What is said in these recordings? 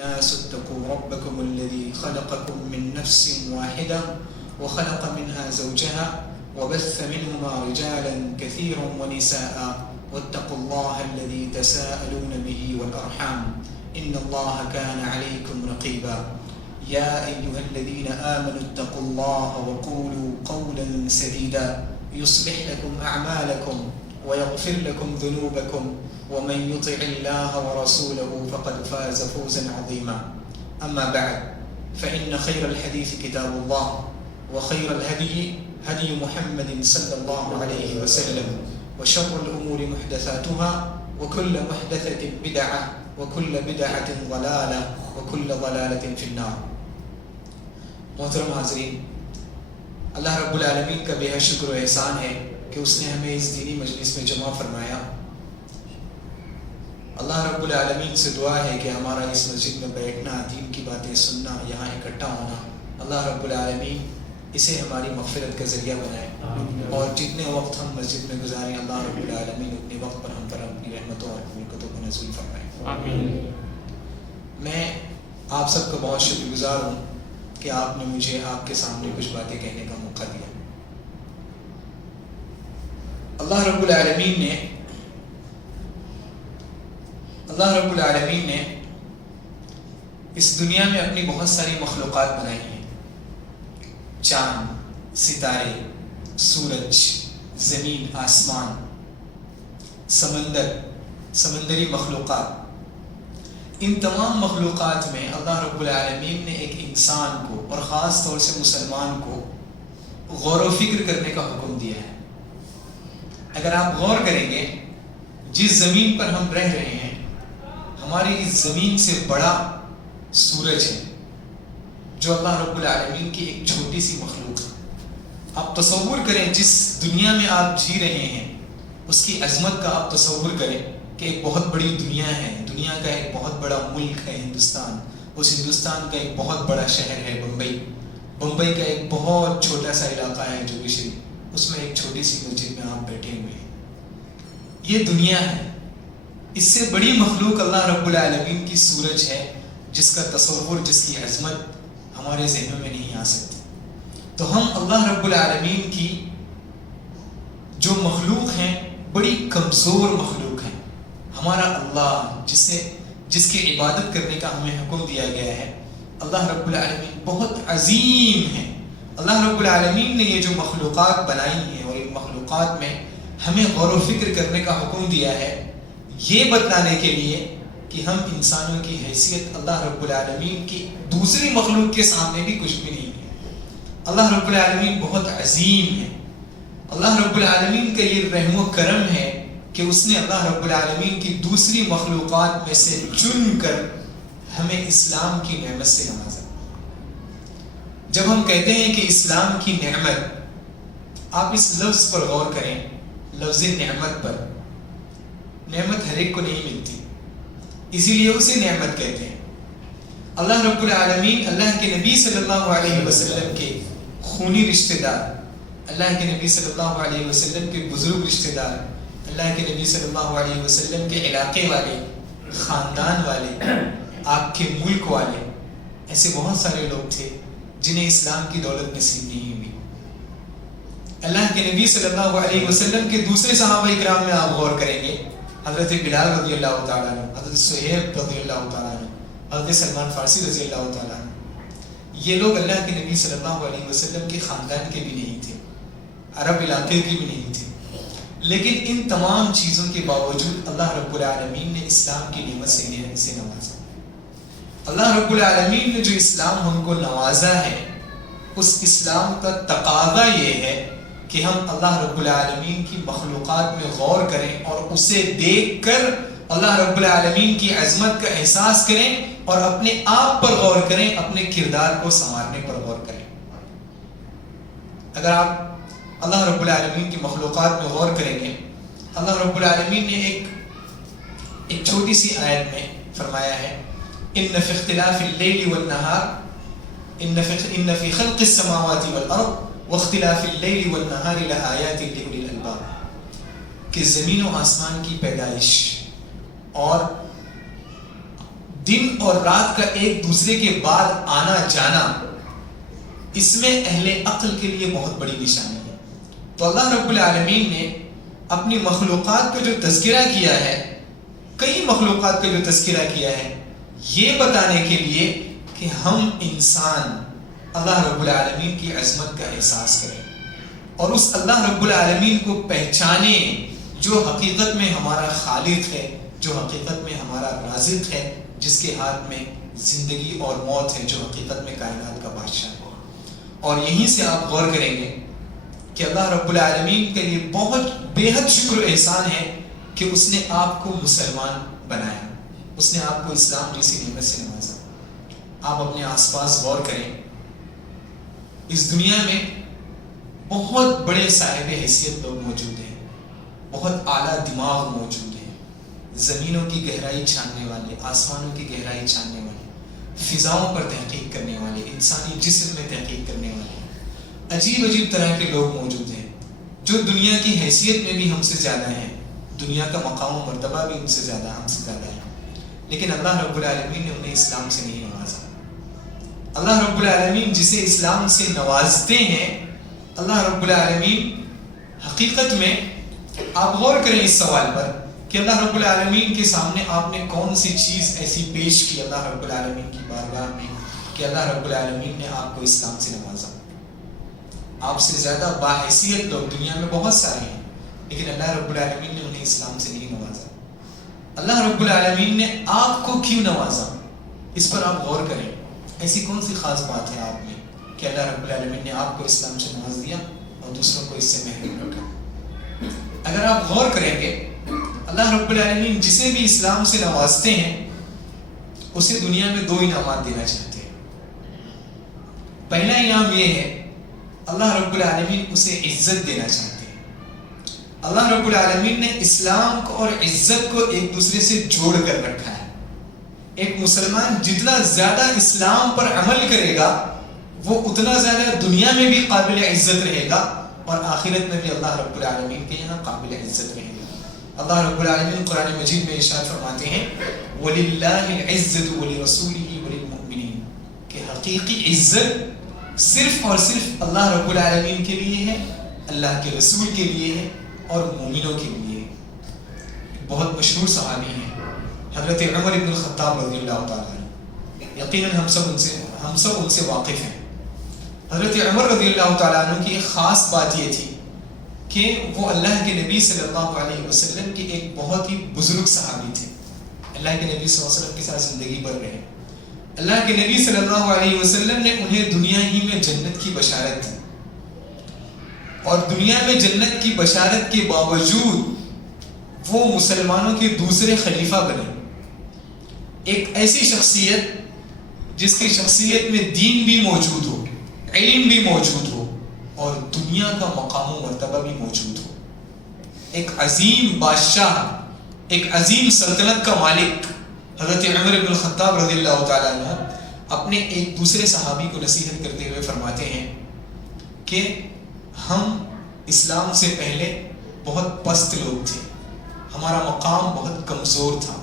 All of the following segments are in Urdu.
الناس اتقوا ربكم الذي خلقكم من نفس واحدة وخلق منها زوجها وبث منهما رجالا كثيرا ونساء واتقوا الله الذي تساءلون به والأرحام إن الله كان عليكم رقيبا يا أيها الذين آمنوا اتقوا الله وقولوا قولا سديدا يصلح لكم أعمالكم ويغفر لكم ذنوبكم ومن يطع الله ورسوله فقد فاز فوزا عظيما أما بعد فإن خير الحديث كتاب الله وخير الهدي هدي محمد صلى الله عليه وسلم وشر الأمور محدثاتها وكل محدثة بدعة وكل بدعة ضلالة وكل ضلالة في النار. محترم حاضرین، اللہ رب العالمین کا بے حد شکر و احسان ہے کہ اس نے ہمیں اس دینی مجلس میں جمع فرمایا. اللہ رب العالمین سے دعا ہے کہ ہمارا اس مسجد میں بیٹھنا، دین کی باتیں سننا، یہاں اکٹھا ہونا، اللہ رب العالمین اسے ہماری مغفرت کا ذریعہ بنائے. اور جتنے وقت ہم مسجد میں گزاریں اللہ رب العالمین اتنے وقت پر ہم پر اپنی رحمتوں اور برکتوں کو نزول فرمائے. میں آپ سب کا بہت شکر گزار ہوں کہ آپ نے مجھے آپ کے سامنے کچھ باتیں کہنے کا موقع دیا. اللہ رب العالمین نے اس دنیا میں اپنی بہت ساری مخلوقات بنائی ہیں. چاند، ستارے، سورج، زمین، آسمان، سمندر، سمندری مخلوقات. ان تمام مخلوقات میں اللہ رب العالمین نے ایک انسان کو اور خاص طور سے مسلمان کو غور و فکر کرنے کا حکم دیا ہے. اگر آپ غور کریں گے، جس زمین پر ہم رہ رہے ہیں، ہماری اس زمین سے بڑا سورج ہے جو اللہ رب العالمین کی ایک چھوٹی سی مخلوق ہے. آپ تصور کریں جس دنیا میں آپ جی رہے ہیں اس کی عظمت کا آپ تصور کریں کہ ایک بہت بڑی دنیا ہے، دنیا کا ایک بہت بڑا ملک ہے ہندوستان. اس ہندوستان کا ایک بہت بڑا شہر ہے بمبئی. بمبئی کا ایک بہت چھوٹا سا علاقہ ہے جو بشری، اس میں ایک چھوٹی سی مسجد میں آپ بیٹھے ہوئے ہیں. یہ دنیا ہے. اس سے بڑی مخلوق اللہ رب العالمین کی سورج ہے جس کا تصور، جس کی عظمت ہمارے ذہنوں میں نہیں آ سکتی. تو ہم اللہ رب العالمین کی جو مخلوق ہیں بڑی کمزور مخلوق ہیں. ہمارا اللہ جس کی عبادت کرنے کا ہمیں حکم دیا گیا ہے، اللہ رب العالمین بہت عظیم ہے. اللہ رب العالمین نے یہ جو مخلوقات بنائی ہیں اور ان مخلوقات میں ہمیں غور و فکر کرنے کا حکم دیا ہے، یہ بتلانے کے لیے کہ ہم انسانوں کی حیثیت اللہ رب العالمین کی دوسری مخلوق کے سامنے بھی کچھ بھی نہیں ہے. اللہ رب العالمین بہت عظیم ہے. اللہ رب العالمین کا یہ رحم و کرم ہے کہ اس نے اللہ رب العالمین کی دوسری مخلوقات میں سے چن کر ہمیں اسلام کی نعمت سے نوازا. جب ہم کہتے ہیں کہ اسلام کی نعمت، آپ اس لفظ پر غور کریں، لفظ نعمت پر. نعمت ہر ایک کو نہیں ملتی، اسی لیے اسے نعمت کہتے ہیں. اللہ رب العالمین اللہ کے نبی صلی اللہ علیہ وسلم کے خونی رشتہ دار، اللہ کے نبی صلی اللہ علیہ وسلم کے بزرگ رشتہ دار، اللہ کے نبی صلی اللہ علیہ وسلم کے علاقے والے، خاندان والے، آپ کے ملک والے، ایسے بہت سارے لوگ تھے جنہیں اسلام کی دولت نصیب نہیں ہوئی. اللہ کے نبی صلی اللہ علیہ وسلم کے دوسرے صحابہ اکرام میں آپ غور کریں گے، حضرت بلال رضی اللہ تعالیٰ عنہ، حضرت صہیب رضی اللہ تعالیٰ عنہ، حضرت سلمان فارسی رضی اللہ تعالیٰ عنہ، یہ لوگ اللہ کے نبی صلی اللہ علیہ وسلم کے خاندان کے بھی نہیں تھے، عرب علاقے کے بھی نہیں تھے. لیکن ان تمام چیزوں کے باوجود اللہ رب العالمین نے اسلام کی نعمت سے نوازا. اللہ رب العالمین نے جو اسلام ہم کو نوازا ہے، اس اسلام کا تقاضا یہ ہے کہ ہم اللہ رب العالمین کی مخلوقات میں غور کریں اور اسے دیکھ کر اللہ رب العالمین کی عظمت کا احساس کریں اور اپنے آپ پر غور کریں، اپنے کردار کو سنوارنے پر غور کریں. اگر آپ اللہ رب العالمین کی مخلوقات میں غور کریں گے، اللہ رب العالمین نے ایک چھوٹی سی آیت میں فرمایا ہے، ان فی اختلاف اللیل والنہار ان فی خلق السماوات والارض واختلاف اللیل والنہار لآیات لأولی الالباب، کہ زمین و آسمان کی پیدائش اور دن اور رات کا ایک دوسرے کے بعد آنا جانا، اس میں اہل عقل کے لیے بہت بڑی نشانی ہے۔ تو اللہ رب العالمین نے اپنی مخلوقات کا جو تذکرہ کیا ہے، کئی مخلوقات کا جو تذکرہ کیا ہے، یہ بتانے کے لیے کہ ہم انسان اللہ رب العالمین کی عظمت کا احساس کریں اور اس اللہ رب العالمین کو پہچانیں جو حقیقت میں ہمارا خالق ہے، جو حقیقت میں ہمارا رازق ہے، جس کے ہاتھ میں زندگی اور موت ہے، جو حقیقت میں کائنات کا بادشاہ ہے۔ اور یہیں سے آپ غور کریں گے کہ اللہ رب العالمین کے لیے بہت بے حد شکر و احسان ہے کہ اس نے آپ کو مسلمان بنایا، اس نے آپ کو اسلام جیسی نعمت سے نوازا۔ آپ اپنے آس پاس غور کریں، اس دنیا میں بہت بڑے صاحب حیثیت لوگ موجود ہیں، بہت اعلیٰ دماغ موجود ہیں، زمینوں کی گہرائی چھاننے والے، آسمانوں کی گہرائی چھاننے والے، فضاؤں پر تحقیق کرنے والے، انسانی جسم میں تحقیق کرنے والے، عجیب عجیب طرح کے لوگ موجود ہیں جو دنیا کی حیثیت میں بھی ہم سے زیادہ ہیں، دنیا کا مقام و مرتبہ بھی ان سے زیادہ، ہم سے زیادہ ہے، لیکن اللہ رب العالمین نے انہیں اسلام سے نہیں نوازا۔ اللہ رب العالمین جسے اسلام سے نوازتے ہیں، اللہ رب العالمین حقیقت میں، آپ غور کریں اس سوال پر کہ اللہ رب العالمین کے سامنے آپ نے کون سی چیز ایسی پیش کی اللہ رب العالمین کی بارگاہ میں کہ اللہ رب العالمین نے آپ کو اسلام سے نوازا۔ آپ سے زیادہ باحیثیت لوگ دنیا میں بہت سارے ہیں، لیکن اللہ رب العالمین نے انہیں اسلام سے نہیں نوازا۔ اللہ رب العالمین نے آپ کو کیوں نوازا، اس پر آپ غور کریں۔ ایسی کون سی خاص بات ہے آپ میں کہ اللہ رب العالمین نے آپ کو اسلام سے نواز دیا اور دوسروں کو اس سے محروم رکھا؟ اگر آپ غور کریں گے، اللہ رب العالمین جسے بھی اسلام سے نوازتے ہیں اسے دنیا میں دو انعامات دینا چاہتے ہیں۔ پہلا انعام یہ ہے، اللہ رب العالمین اسے عزت دینا چاہتے ہیں۔ اللہ رب العالمین نے اسلام کو اور عزت کو ایک دوسرے سے جوڑ کر رکھا ہے۔ ایک مسلمان جتنا زیادہ اسلام پر عمل کرے گا وہ اتنا زیادہ دنیا میں بھی قابل عزت رہے گا اور آخرت میں بھی اللہ رب العالمین کے یہاں قابل عزت رہے گا۔ اللہ رب العالمین قرآن مجید میں ارشاد فرماتے ہیں وَلِلَّهِ الْعِزَّةُ وَلِرَسُولِهِ وَلِلْمُؤْمِنِينَ، کہ حقیقی عزت صرف اور صرف اللہ رب العالمین کے لیے ہے، اللہ کے رسول کے لیے ہے اور مومنوں کے لیے ہے۔ بہت مشہور صحابی ہیں حضرت عمر بن الخطاب رضی اللہ تعالیٰ عنہ، یقیناً ہم سب ان سے واقف ہیں۔ حضرت عمر رضی اللہ تعالیٰ عنہ کی ایک خاص بات یہ تھی کہ وہ اللہ کے نبی صلی اللہ علیہ وسلم کے ایک بہت ہی بزرگ صحابی تھے۔ اللہ کے نبی صلی اللہ علیہ وسلم کے ساتھ زندگی بھر رہے۔ اللہ کے نبی صلی اللہ علیہ وسلم نے انہیں دنیا ہی میں جنت کی بشارت دی، اور دنیا میں جنت کی بشارت کے باوجود وہ مسلمانوں کے دوسرے خلیفہ بنے۔ ایک ایسی شخصیت جس کی شخصیت میں دین بھی موجود ہو، علم بھی موجود ہو اور دنیا کا مقام و مرتبہ بھی موجود ہو۔ ایک عظیم بادشاہ، ایک عظیم سلطنت کا مالک حضرت عمر بن الخطاب رضی اللہ تعالیٰ عنہ اپنے ایک دوسرے صحابی کو نصیحت کرتے ہوئے فرماتے ہیں کہ ہم اسلام سے پہلے بہت پست لوگ تھے، ہمارا مقام بہت کمزور تھا۔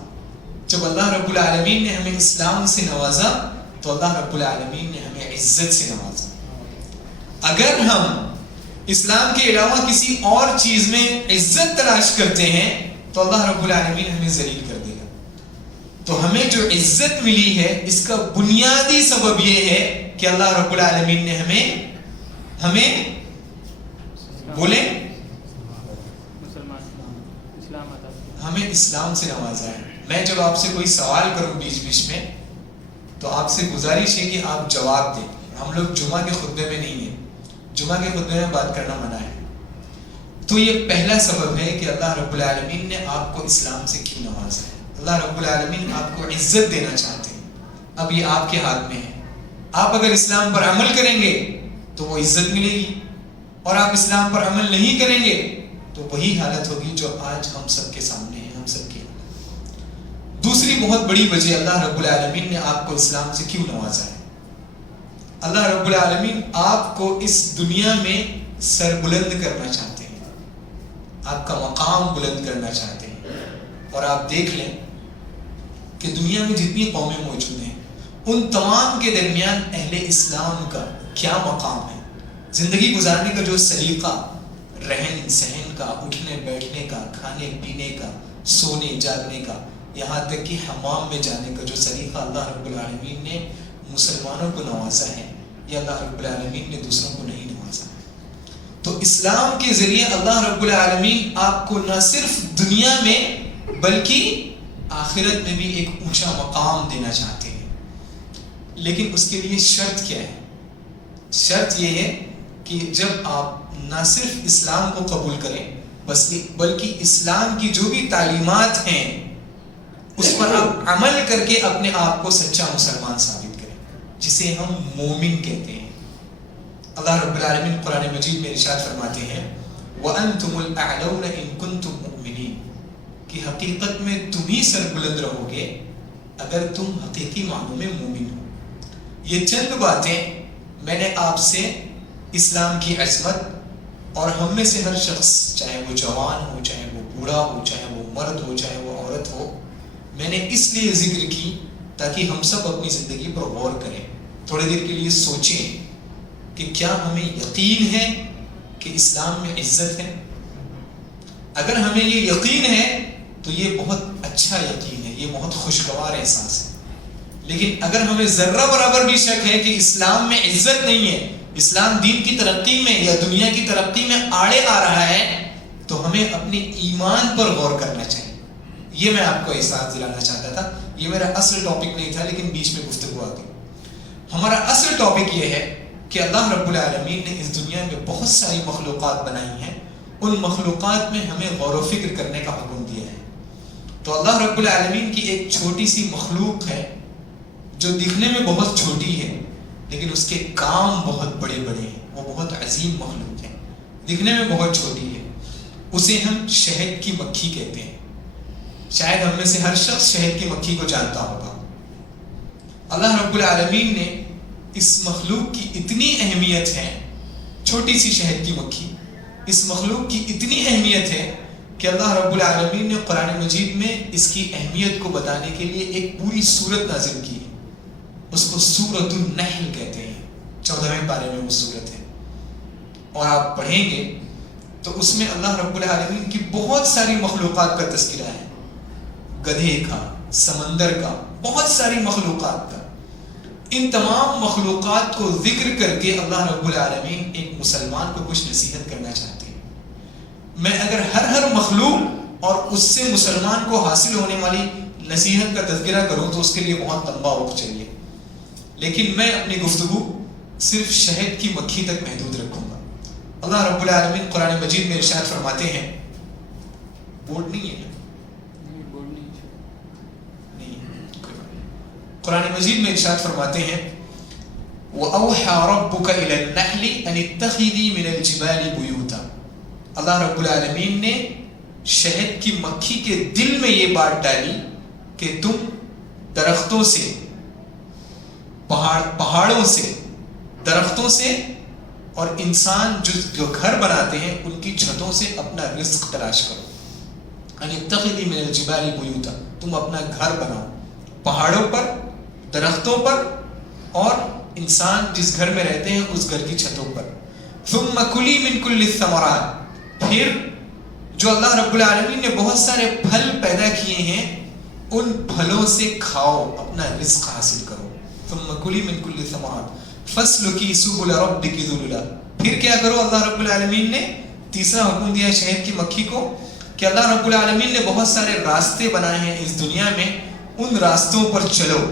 جب اللہ رب العالمین نے ہمیں اسلام سے نوازا تو اللہ رب العالمین نے ہمیں عزت سے نوازا۔ اگر ہم اسلام کے علاوہ کسی اور چیز میں عزت تلاش کرتے ہیں تو اللہ رب العالمین ہمیں ذلیل کر دے گا۔ تو ہمیں جو عزت ملی ہے اس کا بنیادی سبب یہ ہے کہ اللہ رب العالمین نے ہمیں بولیں ہمیں اسلام سے نوازا ہے۔ میں جب آپ سے کوئی سوال کروں بیچ بیچ میں تو آپ سے گزارش ہے کہ آپ جواب دیں۔ ہم لوگ جمعہ کے خطبے میں نہیں ہیں، جمعہ کے خطبے میں بات کرنا منع ہے۔ تو یہ پہلا سبب ہے کہ اللہ رب العالمین نے آپ کو اسلام سے کیوں نوازا ہے۔ اللہ رب العالمین آپ کو عزت دینا چاہتے ہیں، اب یہ آپ کے ہاتھ میں ہے۔ آپ اگر اسلام پر عمل کریں گے تو وہ عزت ملے گی، اور آپ اسلام پر عمل نہیں کریں گے تو وہی حالت ہوگی جو آج ہم سب کے سامنے ہے، ہم سب کی۔ دوسری بہت بڑی وجہ اللہ رب العالمین نے آپ کو اسلام سے کیوں نوازا ہے۔ اللہ رب العالمین آپ کو اس دنیا میں سر بلند کرنا چاہتے ہیں، آپ کا مقام بلند کرنا چاہتے ہیں۔ اور آپ دیکھ لیں کہ دنیا میں جتنی قومیں موجود ہیں ان تمام کے درمیان اہل اسلام کا کیا مقام ہے، زندگی گزارنے کا جو سلیقہ، رہن سہن کا، اٹھنے بیٹھنے کا، کھانے پینے کا، سونے جاگنے کا، یہاں تک کہ حمام میں جانے کا جو سلیقہ اللہ رب العالمین نے مسلمانوں کو نوازا ہے، یہ اللہ رب العالمین نے دوسروں کو نہیں نوازا۔ تو اسلام کے ذریعے اللہ رب العالمین آپ کو نہ صرف دنیا میں بلکہ آخرت میں بھی ایک اونچا مقام دینا چاہتے ہیں، لیکن اس کے لیے شرط کیا ہے؟ شرط یہ ہے کہ جب آپ نہ صرف اسلام کو قبول کریں بلکہ اسلام کی جو بھی تعلیمات ہیں اس پر آپ عمل کر کے اپنے آپ کو سچا مسلمان ثابت کریں، جسے ہم مومن کہتے ہیں۔ اللہ رب العالمین قرآن مجید میں ارشاد فرماتے ہیں وَأَنْتُمُ الْأَعْلَوْنَ إِن كُنتُم مُؤْمِنِينَ، کہ حقیقت میں تم ہی سر بلند رہو گے اگر تم حقیقی معنوں میں مومن ہو۔ یہ چند باتیں میں نے آپ سے اسلام کی عظمت اور ہم میں سے ہر شخص، چاہے وہ جوان ہو، چاہے وہ بوڑھا ہو، چاہے وہ مرد ہو، چاہے وہ عورت ہو، میں نے اس لیے ذکر کی تاکہ ہم سب اپنی زندگی پر غور کریں، تھوڑی دیر کے لیے سوچیں کہ کیا ہمیں یقین ہے کہ اسلام میں عزت ہے؟ اگر ہمیں یہ یقین ہے تو یہ بہت اچھا یقین ہے، یہ بہت خوشگوار احساس ہے۔ لیکن اگر ہمیں ذرہ برابر بھی شک ہے کہ اسلام میں عزت نہیں ہے، اسلام دین کی ترقی میں یا دنیا کی ترقی میں آڑے آ رہا ہے، تو ہمیں اپنے ایمان پر غور کرنا چاہیے۔ یہ میں آپ کو احساس دلانا چاہتا تھا، یہ میرا اصل ٹاپک نہیں تھا لیکن بیچ میں گفتگو آ گئی۔ ہمارا اصل ٹاپک یہ ہے کہ اللہ رب العالمین نے اس دنیا میں بہت ساری مخلوقات بنائی ہیں، ان مخلوقات میں ہمیں غور و فکر کرنے کا حکم دیا ہے۔ تو اللہ رب العالمین کی ایک چھوٹی سی مخلوق ہے جو دکھنے میں بہت چھوٹی ہے لیکن اس کے کام بہت بڑے بڑے ہیں، وہ بہت عظیم مخلوق ہے، دکھنے میں بہت چھوٹی ہے، اسے ہم شہد کی مکھی کہتے ہیں۔ شاید ہم میں سے ہر شخص شہد کی مکھی کو جانتا ہوگا۔ اللہ رب العالمین نے اس مخلوق کی اتنی اہمیت ہے، چھوٹی سی شہد کی مکھی، اس مخلوق کی اتنی اہمیت ہے کہ اللہ رب العالمین نے قرآن مجید میں اس کی اہمیت کو بتانے کے لیے ایک پوری سورت نازل کی ہے، اس کو سورۃ النحل کہتے ہیں، 14ویں پارے میں وہ سورت ہے، اور آپ پڑھیں گے تو اس میں اللہ رب العالمین کی بہت ساری مخلوقات کا تذکرہ ہے، گدھے کا، سمندر کا، بہت ساری مخلوقات کا۔ ان تمام مخلوقات کو ذکر کر کے اللہ رب العالمین ایک مسلمان کو کچھ نصیحت کرنا چاہتے ہیں۔ میں اگر ہر مخلوق اور اس سے مسلمان کو حاصل ہونے والی نصیحت کا تذکرہ کروں تو اس کے لیے بہت لمبا وقت چاہیے، لیکن میں اپنی گفتگو صرف شہد کی مکھی تک محدود رکھوں گا۔ اللہ رب العالمین قرآن مجید میں ارشاد فرماتے ہیں، بورڈ نہیں ہے، قرآن مجید میں ارشاد فرماتے ہیں وَأَوْحَى رَبُّكَ إِلَى النَّحْلِ أَنِ اتَّخِذِي مِنَ الْجِبَالِ بُيُوتًا۔ اللہ رب العالمین نے شہد کی مکھی کے دل میں یہ بات ڈالی کہ تم درختوں سے، پہاڑوں سے، درختوں سے اور انسان جو گھر بناتے ہیں ان کی چھتوں سے اپنا رزق تلاش کرو۔ أَنِ اتَّخِذِي مِنَ الْجِبَالِ بُيُوتًا، تم اپنا گھر بناؤ پہاڑوں پر، درختوں پر، اور انسان جس گھر میں رہتے ہیں اس گھر کی چھتوں پر۔ ثم کلی من کل الثمرات، پھر جو اللہ رب العالمین نے بہت سارے پھل پیدا کیے ہیں ان پھلوں سے کھاؤ، اپنا رزق حاصل کرو۔ ثم کلی من کل الثمرات فاسلکی سبل ربک ذللا، پھر کیا کرو؟ اللہ رب العالمین نے تیسرا حکم دیا شہد کی مکھی کو کہ اللہ رب العالمین نے بہت سارے راستے بنائے ہیں اس دنیا میں، ان راستوں پر چلو۔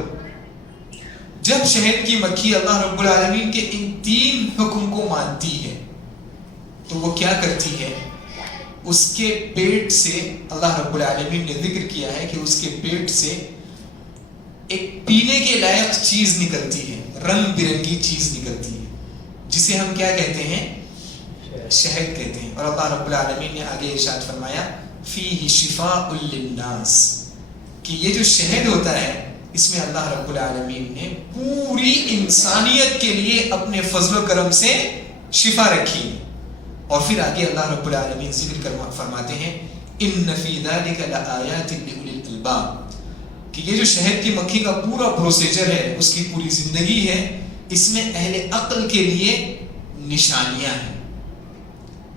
جب شہد کی مکھی اللہ رب العالمین کے ان 3 حکم کو مانتی ہے تو وہ کیا کرتی ہے؟ اس کے پیٹ سے، اللہ رب العالمین نے ذکر کیا ہے کہ اس کے پیٹ سے ایک پینے کے لائق چیز نکلتی ہے، رنگ برنگی چیز نکلتی ہے، جسے ہم کیا کہتے ہیں؟ شہد کہتے ہیں۔ اور اللہ رب العالمین نے آگے ارشاد فرمایا فیہ شفاء للناس، کہ یہ جو شہد ہوتا ہے اس میں اللہ رب العالمین نے پوری انسانیت کے لیے اپنے فضل و کرم سے شفا رکھی ہے۔ اور پھر آگے اللہ رب العالمین ذکر فرماتے ہیں ان فی ذلک لآیات لأولی الالباب، کہ یہ جو شہد کی مکھی کا پورا پروسیجر ہے، اس کی پوری زندگی ہے، اس میں اہل عقل کے لیے نشانیاں ہیں۔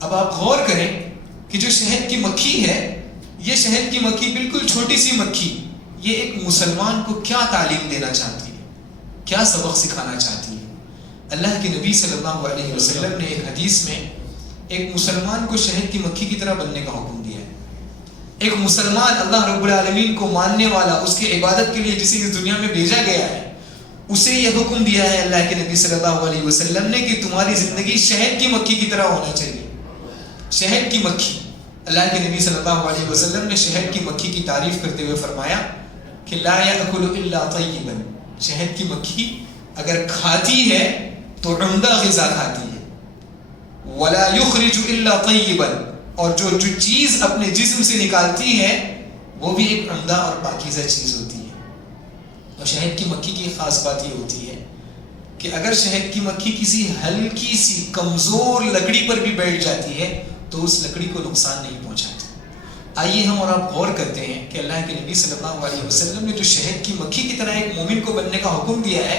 اب آپ غور کریں کہ جو شہد کی مکھی ہے، یہ شہد کی مکھی بالکل چھوٹی سی مکھی، یہ ایک مسلمان کو کیا تعلیم دینا چاہتی ہے، کیا سبق سکھانا چاہتی ہے؟ اللہ کے نبی صلی اللہ علیہ وسلم نے ایک حدیث میں ایک مسلمان کو شہد کی مکھی کی طرح بننے کا حکم دیا ہے۔ ایک مسلمان اللہ رب العالمین کو ماننے والا، اس کی عبادت کے لیے جسے اس دنیا میں بھیجا گیا ہے، اسے یہ حکم دیا ہے اللہ کے نبی صلی اللہ علیہ وسلم نے کہ تمہاری زندگی شہد کی مکھی کی طرح ہونا چاہیے۔ شہد کی مکھی، اللہ کے نبی صلی اللہ علیہ وسلم نے شہد کی مکھی کی تعریف کرتے ہوئے فرمایا کہ لا یأکل الا طیبا، شہد کی مکھی اگر کھاتی ہے تو عمدہ غذا کھاتی ہے، ولا یخرج الا طیبا، اور جو چیز اپنے جسم سے نکالتی ہے وہ بھی ایک عمدہ اور پاکیزہ چیز ہوتی ہے۔ اور شہد کی مکھی کی خاص بات یہ ہوتی ہے کہ اگر شہد کی مکھی کسی ہلکی سی کمزور لکڑی پر بھی بیٹھ جاتی ہے تو اس لکڑی کو نقصان نہیں پہنچاتی۔ آئیے ہم اور آپ غور کرتے ہیں کہ اللہ کے نبی صلی اللہ علیہ وسلم نے جو شہد کی مکھی کی طرح ایک مومن کو بننے کا حکم دیا ہے،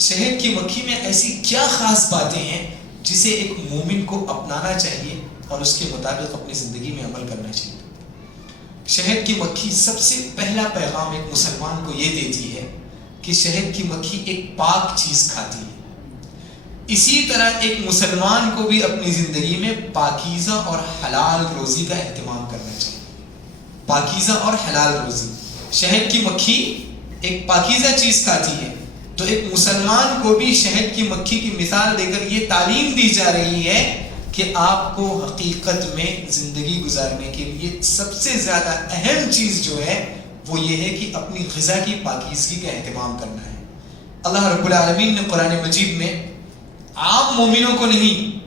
شہد کی مکھی میں ایسی کیا خاص باتیں ہیں جسے ایک مومن کو اپنانا چاہیے اور اس کے مطابق اپنی زندگی میں عمل کرنا چاہیے۔ شہد کی مکھی سب سے پہلا پیغام ایک مسلمان کو یہ دیتی ہے کہ شہد کی مکھی ایک پاک چیز کھاتی ہے۔ اسی طرح ایک مسلمان کو بھی اپنی زندگی میں پاکیزہ اور حلال روزی کا اہتمام کرنا چاہیے۔ پاکیزہ اور حلال روزی، شہد کی مکھی ایک پاکیزہ چیز کھاتی ہے، تو ایک مسلمان کو بھی شہد کی مکھی کی مثال دے کر یہ تعلیم دی جا رہی ہے کہ آپ کو حقیقت میں زندگی گزارنے کے لیے سب سے زیادہ اہم چیز جو ہے وہ یہ ہے کہ اپنی غذا کی پاکیزگی کا اہتمام کرنا ہے۔ اللہ رب العالمین نے قرآن مجید میں عام مومنوں کو نہیں،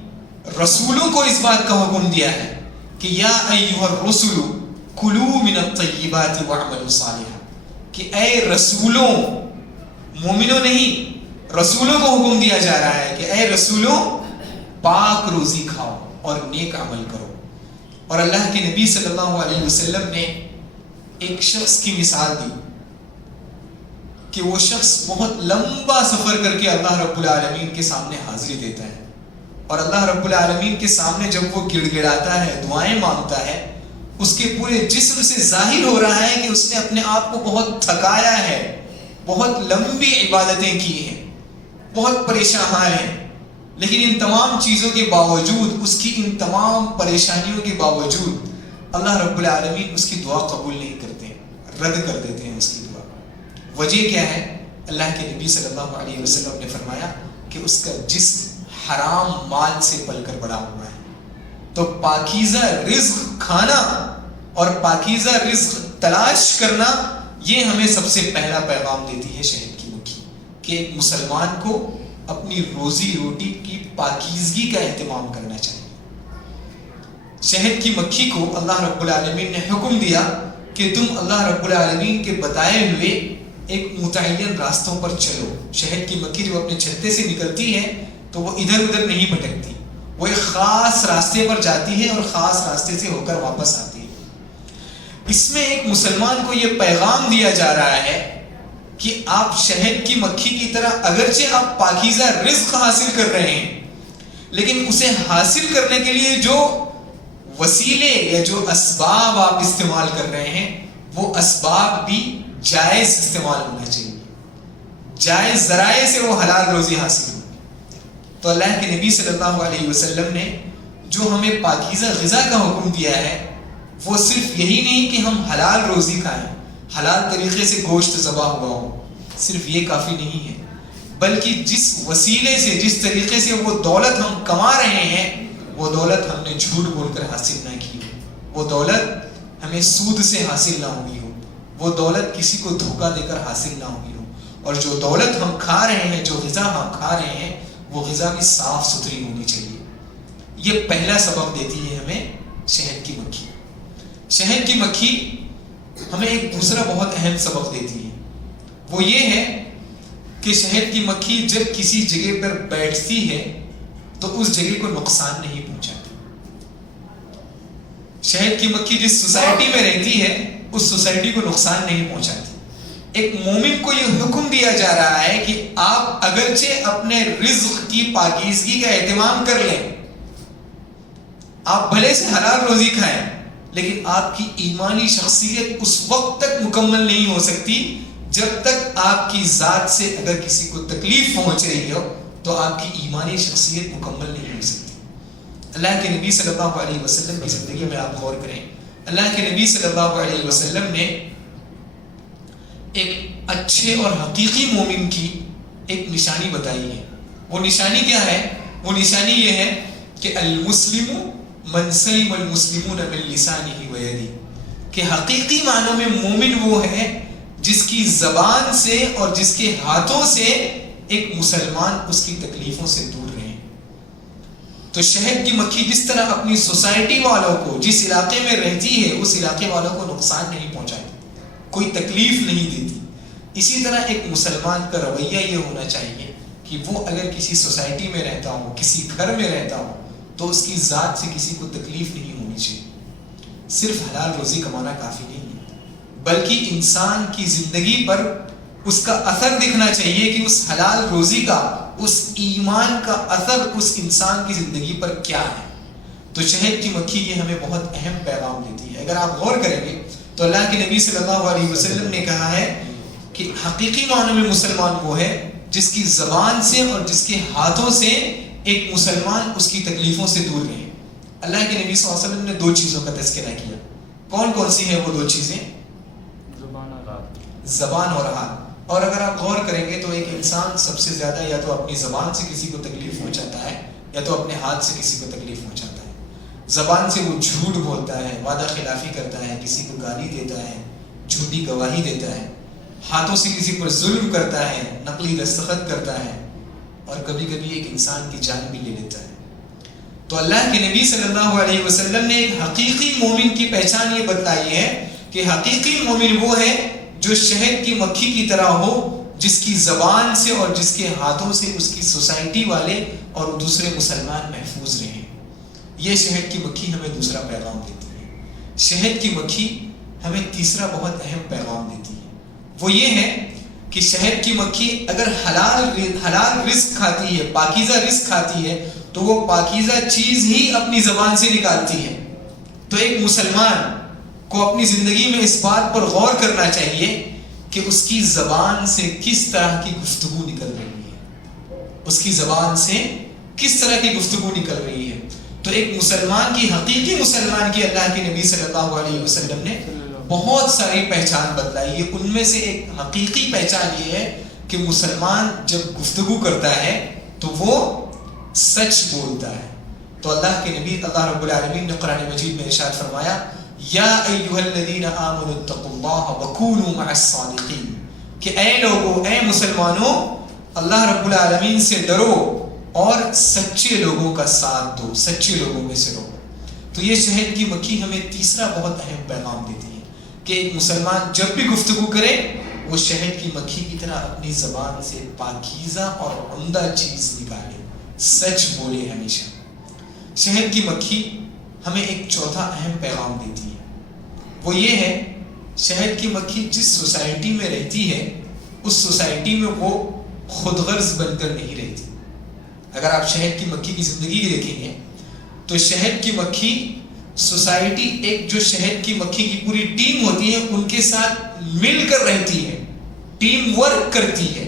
رسولوں کو اس بات کا حکم دیا ہے کہ یا ایھا الرسل کلوا من الطیبات واعملوا صالحا، کہ اے رسولوں، مومنوں نہیں، رسولوں کو حکم دیا جا رہا ہے کہ اے رسولوں پاک روزی کھاؤ اور نیک عمل کرو۔ اور اللہ کے نبی صلی اللہ علیہ وسلم نے ایک شخص کی مثال دی کہ وہ شخص بہت لمبا سفر کر کے اللہ رب العالمین کے سامنے حاضری دیتا ہے، اور اللہ رب العالمین کے سامنے جب وہ گڑ گڑاتا ہے، دعائیں مانگتا ہے، اس کے پورے جسم سے ظاہر ہو رہا ہے کہ اس نے اپنے آپ کو بہت تھکایا ہے، بہت لمبی عبادتیں کی ہیں، بہت پریشان ہیں، لیکن ان تمام چیزوں کے باوجود، اس کی ان تمام پریشانیوں کے باوجود اللہ رب العالمین اس کی دعا قبول نہیں کرتے، رد کر دیتے ہیں اس کی دعا۔ وجہ کیا ہے؟ اللہ کے نبی صلی اللہ علیہ وسلم نے فرمایا کہ اس کا جسم حرام مال سے پل کر بڑا ہوا ہے۔ تو پاکیزہ رزق کھانا اور پاکیزہ رزق تلاش کرنا، یہ ہمیں سب سے پہلا پیغام دیتی ہے شہد کی مکھی، کہ ایک مسلمان کو اپنی روزی روٹی کی پاکیزگی کا اہتمام کرنا چاہیے۔ شہد کی مکھی کو اللہ رب العالمین نے حکم دیا کہ تم اللہ رب العالمین کے بتائے ہوئے ایک متعین راستوں پر چلو۔ شہد کی مکھی جو اپنے چھتے سے نکلتی ہے تو وہ ادھر ادھر نہیں بھٹکتی، وہ ایک خاص راستے پر جاتی ہے اور خاص راستے سے ہو کر واپس آتی ہے۔ اس میں ایک مسلمان کو یہ پیغام دیا جا رہا ہے کہ آپ شہد کی مکھی کی طرح اگرچہ آپ پاکیزہ رزق حاصل کر رہے ہیں، لیکن اسے حاصل کرنے کے لیے جو وسیلے یا جو اسباب آپ استعمال کر رہے ہیں، وہ اسباب بھی جائز استعمال ہونا چاہیے، جائز ذرائع سے وہ حلال روزی حاصل ہو۔ تو اللہ کے نبی صلی اللہ علیہ وسلم نے جو ہمیں پاکیزہ غذا کا حکم دیا ہے، وہ صرف یہی نہیں کہ ہم حلال روزی کھائیں، حلال طریقے سے گوشت ذبح ہوا ہو، صرف یہ کافی نہیں ہے، بلکہ جس وسیلے سے، جس طریقے سے وہ دولت ہم کما رہے ہیں، وہ دولت ہم نے جھوٹ بول کر حاصل نہ کی ہو، وہ دولت ہمیں سود سے حاصل نہ ہوئی ہو، وہ دولت کسی کو دھوکہ دے کر حاصل نہ ہوئی ہو، اور جو دولت ہم کھا رہے ہیں، جو غذا ہم کھا رہے ہیں، وہ غذا بھی صاف ستھری ہونی چاہیے۔ یہ پہلا سبق دیتی ہے ہمیں شہد کی مکھی۔ شہد کی مکھی ہمیں ایک دوسرا بہت اہم سبق دیتی ہے، وہ یہ ہے کہ شہد کی مکھی جب کسی جگہ پر بیٹھتی ہے تو اس جگہ کو نقصان نہیں پہنچاتی۔ شہد کی مکھی جس سوسائٹی میں رہتی ہے، اس سوسائٹی کو نقصان نہیں پہنچاتی۔ ایک مومن کو یہ حکم دیا جا رہا ہے کہ آپ اگرچہ اپنے رزق کی پاکیزگی کا اہتمام کر لیں، آپ بھلے سے حلال روزی کھائیں، لیکن آپ کی ایمانی شخصیت اس وقت تک مکمل نہیں ہو سکتی جب تک آپ کی ذات سے اگر کسی کو تکلیف پہنچ رہی ہو تو آپ کی ایمانی شخصیت مکمل نہیں ہو سکتی۔ اللہ کے نبی صلی اللہ علیہ وسلم کی زندگی میں آپ غور کریں، اللہ کے نبی صلی اللہ علیہ وسلم نے ایک اچھے اور حقیقی مومن کی ایک نشانی بتائی ہے۔ وہ نشانی کیا ہے؟ وہ نشانی یہ ہے کہ المسلم من سلم المسلمون من لسانه ویدہ، کہ حقیقی معنوں میں مومن وہ ہے جس کی زبان سے اور جس کے ہاتھوں سے ایک مسلمان اس کی تکلیفوں سے دور رہے۔ تو شہد کی مکھی جس طرح اپنی سوسائٹی والوں کو، جس علاقے میں رہتی ہے اس علاقے والوں کو نقصان نہیں پہنچاتی، کوئی تکلیف نہیں دیتی، اسی طرح ایک مسلمان کا رویہ یہ ہونا چاہیے کہ وہ اگر کسی سوسائٹی میں رہتا ہو، کسی گھر میں رہتا ہو، تو اس کی ذات سے کسی کو تکلیف نہیں ہونی چاہیے۔ صرف حلال روزی کمانا کافی نہیں ہے، بلکہ انسان کی زندگی پر اس کا اثر دکھنا چاہیے کہ اس حلال روزی کا، اس ایمان کا اثر اس انسان کی زندگی پر کیا ہے۔ تو شہد کی مکھی یہ ہمیں بہت اہم پیغام دیتی ہے۔ اگر آپ غور کریں گے تو اللہ کے نبی صلی اللہ علیہ وسلم نے کہا ہے کہ حقیقی معنوں میں مسلمان وہ ہے جس کی زبان سے اور جس کے ہاتھوں سے ایک مسلمان اس کی تکلیفوں سے دور رہے۔ اللہ کے نبی صلی اللہ علیہ وسلم نے دو چیزوں کا تذکرہ کیا۔ کون کون سی ہیں وہ دو چیزیں؟ زبان اور ہاتھ۔ اور اگر آپ غور کریں گے تو ایک انسان سب سے زیادہ یا تو اپنی زبان سے کسی کو تکلیف پہنچاتا ہے یا تو اپنے ہاتھ سے کسی کو تکلیف پہنچاتا ہے۔ زبان سے وہ جھوٹ بولتا ہے، وعدہ خلافی کرتا ہے، کسی کو گالی دیتا ہے، جھوٹی گواہی دیتا ہے، ہاتھوں سے کسی پر ظلم کرتا ہے، نقلی دستخط کرتا ہے، اور کبھی کبھی ایک انسان کی جان بھی لے لیتا ہے۔ تو اللہ کے نبی صلی اللہ علیہ وسلم نے ایک حقیقی مومن کی پہچان یہ بتلائی ہے کہ حقیقی مومن وہ ہے جو شہد کی مکھی کی طرح ہو، جس کی زبان سے اور جس کے ہاتھوں سے اس کی سوسائٹی والے اور دوسرے مسلمان محفوظ رہیں۔ یہ شہد کی مکھی ہمیں دوسرا پیغام دیتی ہے۔ شہد کی مکھی ہمیں تیسرا بہت اہم پیغام دیتی ہے، وہ یہ ہے کہ شہد کی مکھی اگر حلال رزق کھاتی ہے، پاکیزہ رزق کھاتی ہے، تو وہ پاکیزہ چیز ہی اپنی زبان سے نکالتی ہے۔ تو ایک مسلمان کو اپنی زندگی میں اس بات پر غور کرنا چاہیے کہ اس کی زبان سے کس طرح کی گفتگو نکل رہی ہے، اس کی زبان سے کس طرح کی گفتگو نکل رہی ہے۔ تو ایک مسلمان کی، حقیقی مسلمان کی اللہ کے نبی صلی اللہ علیہ وسلم نے بہت ساری پہچان بتلائی ہے۔ ان میں سے ایک حقیقی پہچان یہ ہے کہ مسلمان جب گفتگو کرتا ہے تو وہ سچ بولتا ہے۔ تو اللہ کے نبی اللہ رب العالمین نے قرآن مجید میں ارشاد فرمایا، یا ایھا الذین آمنوا اتقوا اللہ وکونوا مع الصادقین، کہ اے لوگو، اے مسلمانوں، اللہ رب العالمین سے ڈرو اور سچے لوگوں کا ساتھ دو، سچے لوگوں میں سے رہو۔ تو یہ شہد کی مکھی ہمیں تیسرا بہت اہم پیغام دیتی ہے کہ ایک مسلمان جب بھی گفتگو کرے وہ شہد کی مکھی کی طرح اپنی زبان سے پاکیزہ اور عمدہ چیز نکالے، سچ بولے ہمیشہ۔ شہد کی مکھی ہمیں ایک چوتھا اہم پیغام دیتی ہے، وہ یہ ہے شہد کی مکھی جس سوسائٹی میں رہتی ہے اس سوسائٹی میں وہ خود غرض بن کر نہیں رہتی۔ اگر آپ شہد کی مکھی کی زندگی دیکھیں گے تو شہد کی مکھی سوسائٹی، ایک جو شہد کی مکھی کی پوری ٹیم ہوتی ہے ان کے ساتھ مل کر رہتی ہے، ٹیم ورک کرتی ہے۔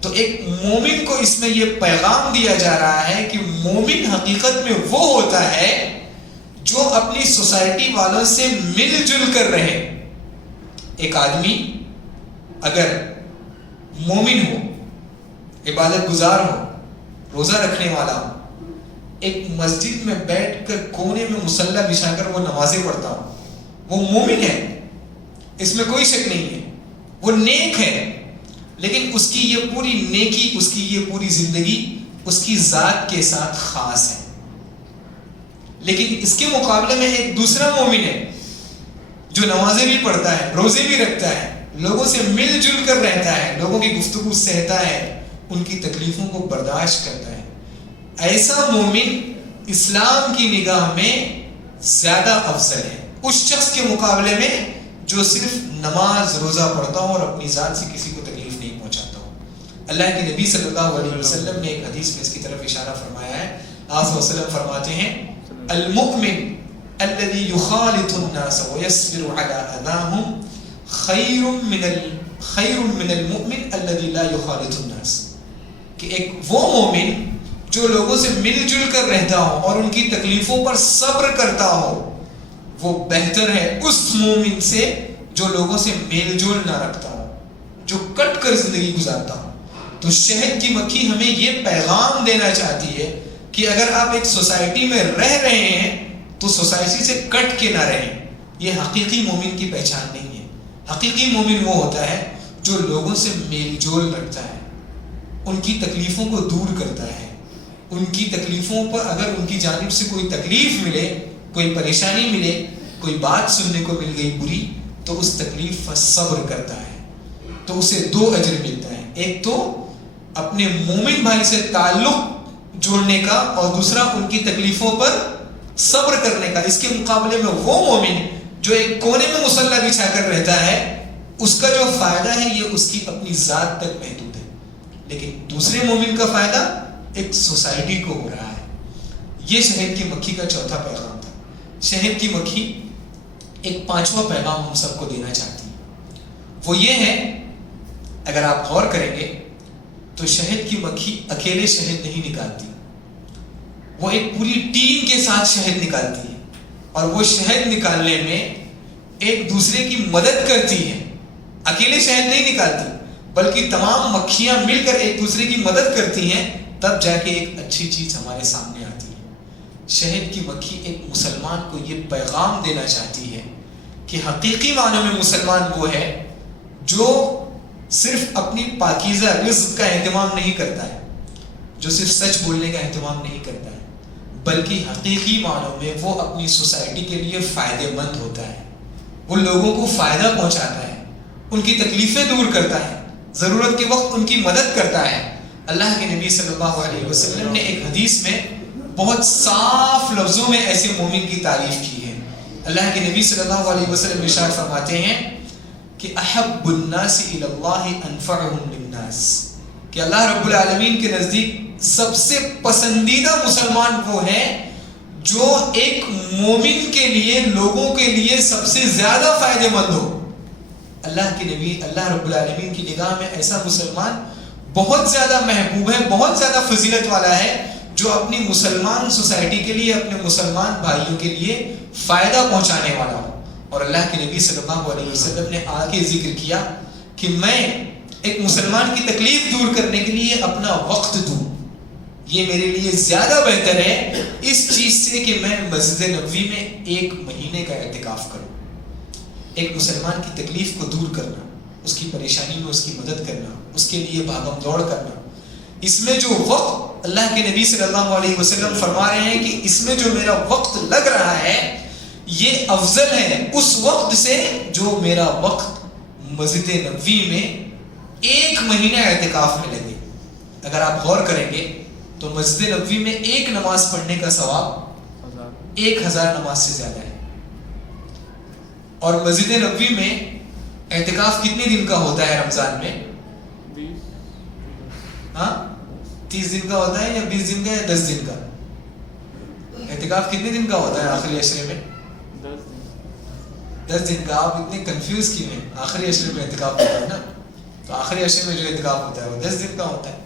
تو ایک مومن کو اس میں یہ پیغام دیا جا رہا ہے کہ مومن حقیقت میں وہ ہوتا ہے جو اپنی سوسائٹی والوں سے مل جل کر رہے۔ ایک آدمی اگر مومن ہو، عبادت گزار ہو، روزہ رکھنے والا ہو، ایک مسجد میں بیٹھ کر کونے میں مصلی بچھا کر وہ نمازیں پڑھتا ہو، وہ مومن ہے، اس میں کوئی شک نہیں ہے، وہ نیک ہے، لیکن اس کی یہ پوری نیکی، اس کی یہ پوری زندگی اس کی ذات کے ساتھ خاص ہے۔ لیکن اس کے مقابلے میں ایک دوسرا مومن ہے جو نمازیں بھی پڑھتا ہے، روزے بھی رکھتا ہے، لوگوں سے مل جل کر رہتا ہے، لوگوں کی گفتگو سہتا ہے، ان کی تکلیفوں کو برداشت کرتا ہے۔ ایسا مومن اسلام کی نگاہ میں زیادہ افضل ہے اس شخص کے مقابلے میں جو صرف نماز روزہ پڑھتا ہو اور اپنی ذات سے کسی کو تکلیف نہیں پہنچاتا ہو. اللہ کے نبی صلی اللہ علیہ وسلم نے ایک حدیث میں اس کی طرف اشارہ فرمایا ہے. آپ صلی اللہ علیہ وسلم فرماتے ہیں المؤمن الذي يخالط الناس ويصبر على اذاهم خیر من المؤمن الذي لا يخالط الناس. کہ ایک وہ مومن جو لوگوں سے مل جل کر رہتا ہو اور ان کی تکلیفوں پر صبر کرتا ہو وہ بہتر ہے اس مومن سے جو لوگوں سے میل جول نہ رکھتا ہو, جو کٹ کر زندگی گزارتا ہو. تو شہد کی مکھی ہمیں یہ پیغام دینا چاہتی ہے کہ اگر آپ ایک سوسائٹی میں رہ رہے ہیں تو سوسائٹی سے کٹ کے نہ رہیں. یہ حقیقی مومن کی پہچان نہیں ہے. حقیقی مومن وہ ہوتا ہے جو لوگوں سے میل جول رکھتا ہے, ان کی تکلیفوں کو دور کرتا ہے. ان کی تکلیفوں پر اگر ان کی جانب سے کوئی تکلیف ملے, کوئی پریشانی ملے, کوئی بات سننے کو مل گئی بری, تو اس تکلیف پر صبر کرتا ہے تو اسے 2 اجر ملتا ہے. ایک تو اپنے مومن بھائی سے تعلق جوڑنے کا اور دوسرا ان کی تکلیفوں پر صبر کرنے کا. اس کے مقابلے میں وہ مومن جو ایک کونے میں مصلی بچھا کر رہتا ہے اس کا جو فائدہ ہے یہ اس کی اپنی ذات تک محدود ہے, لیکن دوسرے مومن کا فائدہ ایک سوسائٹی کو ہو رہا ہے. یہ شہد کی مکھی کا چوتھا پیغام تھا. شہد کی مکھی ایک 5واں پیغام ہم سب کو دینا چاہتی ہے. وہ یہ ہے, اگر آپ غور کریں گے تو شہد کی مکھی اکیلے شہد نہیں نکالتی, وہ ایک پوری ٹیم کے ساتھ شہد نکالتی ہے اور وہ شہد نکالنے میں ایک دوسرے کی مدد کرتی ہے. اکیلے شہد نہیں نکالتی بلکہ تمام مکھیاں مل کر ایک دوسرے کی مدد کرتی ہیں, تب جا کے ایک اچھی چیز ہمارے سامنے آتی ہے. شہد کی مکھی ایک مسلمان کو یہ پیغام دینا چاہتی ہے کہ حقیقی معنوں میں مسلمان وہ ہے جو صرف اپنی پاکیزہ رزق کا اہتمام نہیں کرتا ہے, جو صرف سچ بولنے کا اہتمام نہیں کرتا ہے, بلکہ حقیقی معنوں میں وہ اپنی سوسائٹی کے لیے فائدہ مند ہوتا ہے. وہ لوگوں کو فائدہ پہنچاتا ہے, ان کی تکلیفیں دور کرتا ہے, ضرورت کے وقت ان کی مدد کرتا ہے. اللہ کے نبی صلی اللہ علیہ وسلم نے ایک حدیث میں بہت صاف لفظوں میں ایسے مومن کی تعریف کی ہے. اللہ کے نبی صلی اللہ علیہ وسلم ارشاد فرماتے ہیں کہ احب الناس الی اللہ انفعهم للناس, کہ اللہ رب العالمین کے نزدیک سب سے پسندیدہ مسلمان وہ ہے جو ایک مومن کے لیے, لوگوں کے لیے سب سے زیادہ فائدہ مند ہو. اللہ کے نبی, اللہ رب العالمین کی نگاہ میں ایسا مسلمان بہت زیادہ محبوب ہے, بہت زیادہ فضیلت والا ہے جو اپنی مسلمان سوسائٹی کے لیے, اپنے مسلمان بھائیوں کے لیے فائدہ پہنچانے والا ہو. اور اللہ کے نبی صلی اللہ علیہ وسلم نے آگے ذکر کیا کہ میں ایک مسلمان کی تکلیف دور کرنے کے لیے اپنا وقت دوں, یہ میرے لیے زیادہ بہتر ہے اس چیز سے کہ میں مسجد نبوی میں 1 مہینے کا اعتکاف کروں. ایک مسلمان کی تکلیف کو دور کرنا, اس کی پریشانی میں اس کی مدد کرنا, اس کے لیے بھاگم دوڑ کرنا, اس میں جو وقت اللہ کے نبی صلی اللہ علیہ وسلم فرما رہے ہیں کہ اس میں جو میرا وقت لگ رہا ہے یہ افضل ہے اس وقت سے جو میرا وقت مسجد نبوی میں 1 مہینہ اعتکاف میں لگے. اگر آپ غور کریں گے تو مسجد نبوی میں 1 نماز پڑھنے کا ثواب 1000 نماز سے زیادہ ہے. اور مسجد نبوی میں اعتکاف کتنے دن کا ہوتا ہے رمضان میں؟ 30 دن کا ہوتا ہے یا 20 دن کا یا 10 دن کا؟ اعتکاف کتنے دن کا ہوتا ہے آخری عشرے میں؟ 10 دن کا. آپ اتنے کنفیوز کیوں ہیں؟ آخری عشرے میں اعتکاف ہوتا ہے نا, تو آخری عشرے میں جو اعتکاف ہوتا ہے وہ 10 دن کا ہوتا ہے.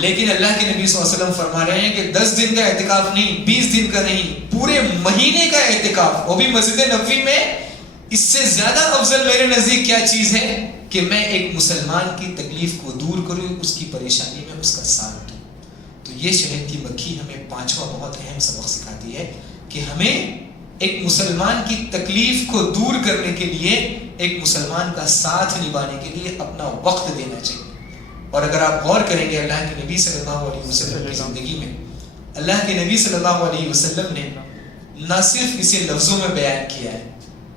لیکن اللہ کے نبی صلی اللہ علیہ وسلم فرما رہے ہیں کہ 10 دن کا اعتکاف نہیں, 20 دن کا نہیں, پورے مہینے کا اعتکاف, وہ بھی مسجد نبوی میں. اس سے زیادہ افضل میرے نزدیک کیا چیز ہے کہ میں ایک مسلمان کی تکلیف کو دور کروں, اس کی پریشانی میں اس کا ساتھ دوں. تو یہ شہد کی مکھی ہمیں 5واں بہت اہم سبق سکھاتی ہے کہ ہمیں ایک مسلمان کی تکلیف کو دور کرنے کے لیے, ایک مسلمان کا ساتھ نبھانے کے لیے اپنا وقت دینا چاہیے. اور اگر آپ غور کریں گے اللہ کے نبی صلی اللہ علیہ وسلم کی زندگی میں, اللہ کے نبی صلی اللہ علیہ وسلم نے نہ صرف اسے لفظوں میں بیان کیا ہے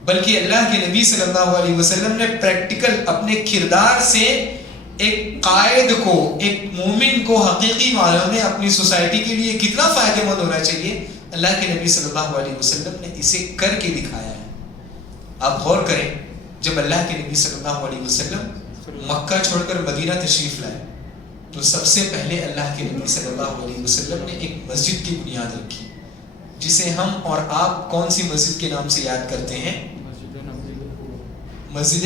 بلکہ اللہ کے نبی صلی اللہ علیہ وسلم نے پریکٹیکل اپنے کردار سے ایک قائد کو, ایک مومن کو حقیقی معنوں میں اپنی سوسائٹی کے لیے کتنا فائدہ مند ہونا چاہیے, اللہ کے نبی صلی اللہ علیہ وسلم نے اسے کر کے دکھایا ہے. آپ غور کریں، جب اللہ کے نبی صلی اللہ علیہ وسلم مکہ چھوڑ کر مدینہ تشریف لائے تو سب سے پہلے اللہ کے نبی صلی اللہ علیہ وسلم نے ایک مسجد کی بنیاد رکھی، جسے ہم اور آپ کون سی مسجد کے نام سے یاد کرتے ہیں؟ مسجد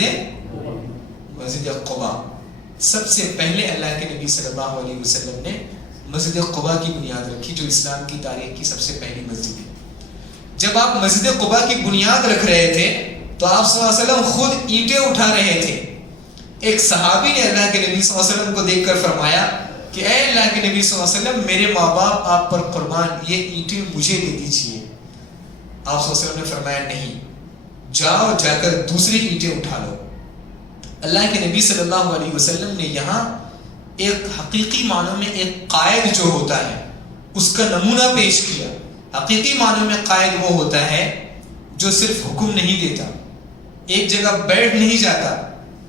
قباء۔ سب سے پہلے اللہ کے نبی صلی اللہ علیہ وسلم نے مسجد قباء کی بنیاد رکھی، جو اسلام کی تاریخ کی سب سے پہلی مسجد ہے۔ جب آپ مسجد قباء کی بنیاد رکھ رہے تھے تو آپ صلی اللہ علیہ وسلم خود اینٹیں اٹھا رہے تھے۔ ایک صحابی نے اللہ کے نبی صلی اللہ علیہ وسلم کو دیکھ کر فرمایا کہ اے اللہ کے نبی صلی اللہ علیہ وسلم، میرے ماں باپ آپ پر قربان، یہ اینٹیں مجھے دے دیجیے۔ آپ صلی اللہ علیہ وسلم نے فرمایا نہیں، جاؤ جا کر دوسری اینٹیں اٹھا لو۔ اللہ کے نبی صلی اللہ علیہ وسلم نے یہاں ایک حقیقی معنوں میں ایک قائد جو ہوتا ہے اس کا نمونہ پیش کیا۔ حقیقی معنوں میں قائد وہ ہوتا ہے جو صرف حکم نہیں دیتا، ایک جگہ بیٹھ نہیں جاتا،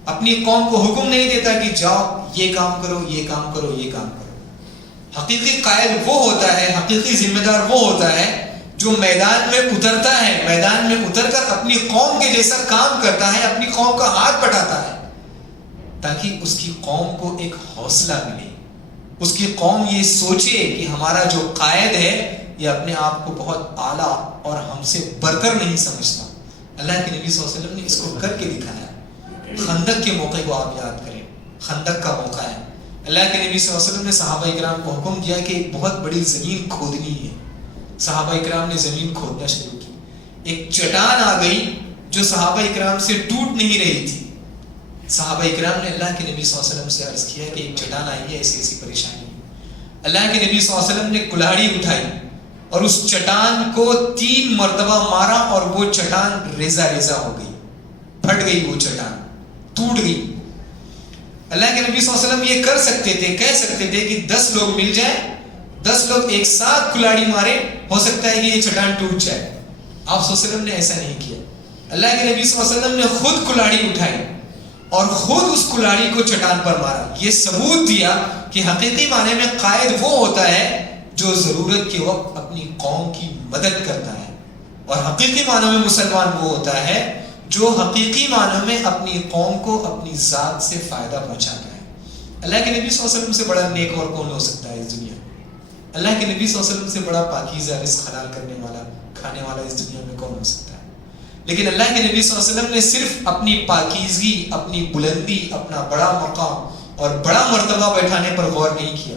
اپنی قوم کو حکم نہیں دیتا کہ جاؤ یہ کام کرو، یہ کام کرو، یہ کام کرو۔ حقیقی قائد وہ ہوتا ہے، حقیقی ذمہ دار وہ ہوتا ہے جو میدان میں اترتا ہے، میدان میں اتر کر اپنی قوم کے جیسا کام کرتا ہے، اپنی قوم کا ہاتھ بٹاتا ہے تاکہ اس کی قوم کو ایک حوصلہ ملے، اس کی قوم یہ سوچے کہ ہمارا جو قائد ہے یہ اپنے آپ کو بہت اعلیٰ اور ہم سے برتر نہیں سمجھتا۔ اللہ کے نبی صلی اللہ علیہ وسلم نے اس کو کر کے دکھایا۔ خندق کے موقع کو آپ یاد کریں، خندق کا موقع ہے، اللہ کے نبی صلی اللہ علیہ وسلم نے صحابہ کرام کو حکم دیا کہ ایک بہت بڑی زمین کھودنی ہے۔ صحابہ کرام نے زمین کھودنا شروع کی، ایک چٹان آ گئی جو صحابہ کرام سے ٹوٹ نہیں رہی تھی۔ صحابہ کرام نے اللہ کے نبی صلی اللہ علیہ وسلم سے عرض کیا کہ ایک چٹان آئی ہے، ایسی ایسی پریشانی ہے۔ اللہ کے نبی صلی اللہ علیہ وسلم نے کلاڑی اٹھائی اور اس چٹان کو 3 مرتبہ مارا اور وہ چٹان ریزہ ریزہ ہو گئی، پھٹ گئی، وہ چٹان ٹوٹ گئی۔ اللہ کے نبی صلی اللہ علیہ وسلم یہ کر سکتے تھے، کہہ سکتے تھے کہ 10 لوگ مل جائیں، 10 لوگ ایک ساتھ کلاڑی مارے، ہو سکتا ہے کہ یہ چٹان ٹوٹ جائے۔ آپ صلی اللہ علیہ وسلم نے ایسا نہیں کیا۔ اللہ کے نبی صلی اللہ علیہ وسلم نے خود کلاڑی اٹھائی اور خود اس کلاڑی کو چٹان پر مارا۔ یہ ثبوت دیا کہ حقیقی معنی میں قائد وہ ہوتا ہے جو ضرورت کے وقت اپنی قوم کی مدد کرتا ہے، اور حقیقی معنی میں مسلمان وہ ہوتا ہے جو حقیقی معنی میں اپنی قوم کو اپنی ذات سے فائدہ پہنچاتا ہے۔ اللہ کے نبی صلی اللہ علیہ وسلم سے بڑا نیک اور کون ہو سکتا ہے اس دنیا میں؟ اللہ کے نبی صلی اللہ علیہ وسلم سے بڑا پاکیزہ رزق حلال کرنے والا، کھانے والا اس دنیا میں کون ہو سکتا ہے؟ لیکن اللہ کے نبی صلی اللہ علیہ وسلم نے صرف اپنی پاکیزگی، اپنی بلندی، اپنا بڑا مقام اور بڑا مرتبہ بیٹھانے پر غور نہیں کیا،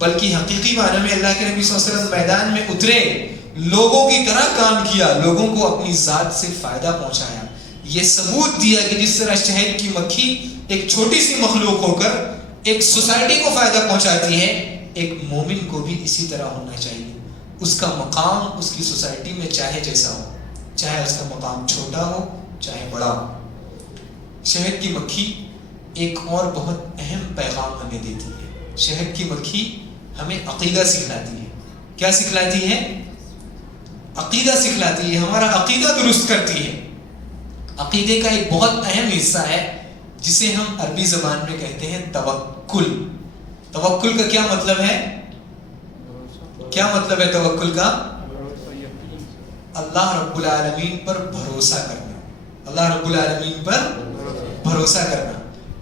بلکہ حقیقی معنی میں اللہ کے نبی صلی اللہ علیہ وسلم میدان میں اترے، لوگوں کی طرح کام کیا، لوگوں کو اپنی ذات سے فائدہ پہنچایا۔ یہ ثبوت دیا کہ جس طرح شہد کی مکھی ایک چھوٹی سی مخلوق ہو کر ایک سوسائٹی کو فائدہ پہنچاتی ہے، ایک مومن کو بھی اسی طرح ہونا چاہیے۔ اس کا مقام اس کی سوسائٹی میں چاہے جیسا ہو، چاہے اس کا مقام چھوٹا ہو چاہے بڑا ہو۔ شہد کی مکھی ایک اور بہت اہم پیغام ہمیں دیتی ہے۔ شہد کی مکھی ہمیں عقیدہ سکھلاتی ہے۔ کیا سکھلاتی ہے؟ عقیدہ سکھلاتی ہے، ہمارا عقیدہ درست کرتی ہے۔ عقیدے کا ایک بہت اہم حصہ ہے جسے ہم عربی زبان میں کہتے ہیں توکل۔ توکل کا کیا مطلب ہے؟ کیا مطلب ہے توکل کا؟ اللہ رب العالمین پر بھروسہ کرنا، اللہ رب العالمین پر بھروسہ کرنا۔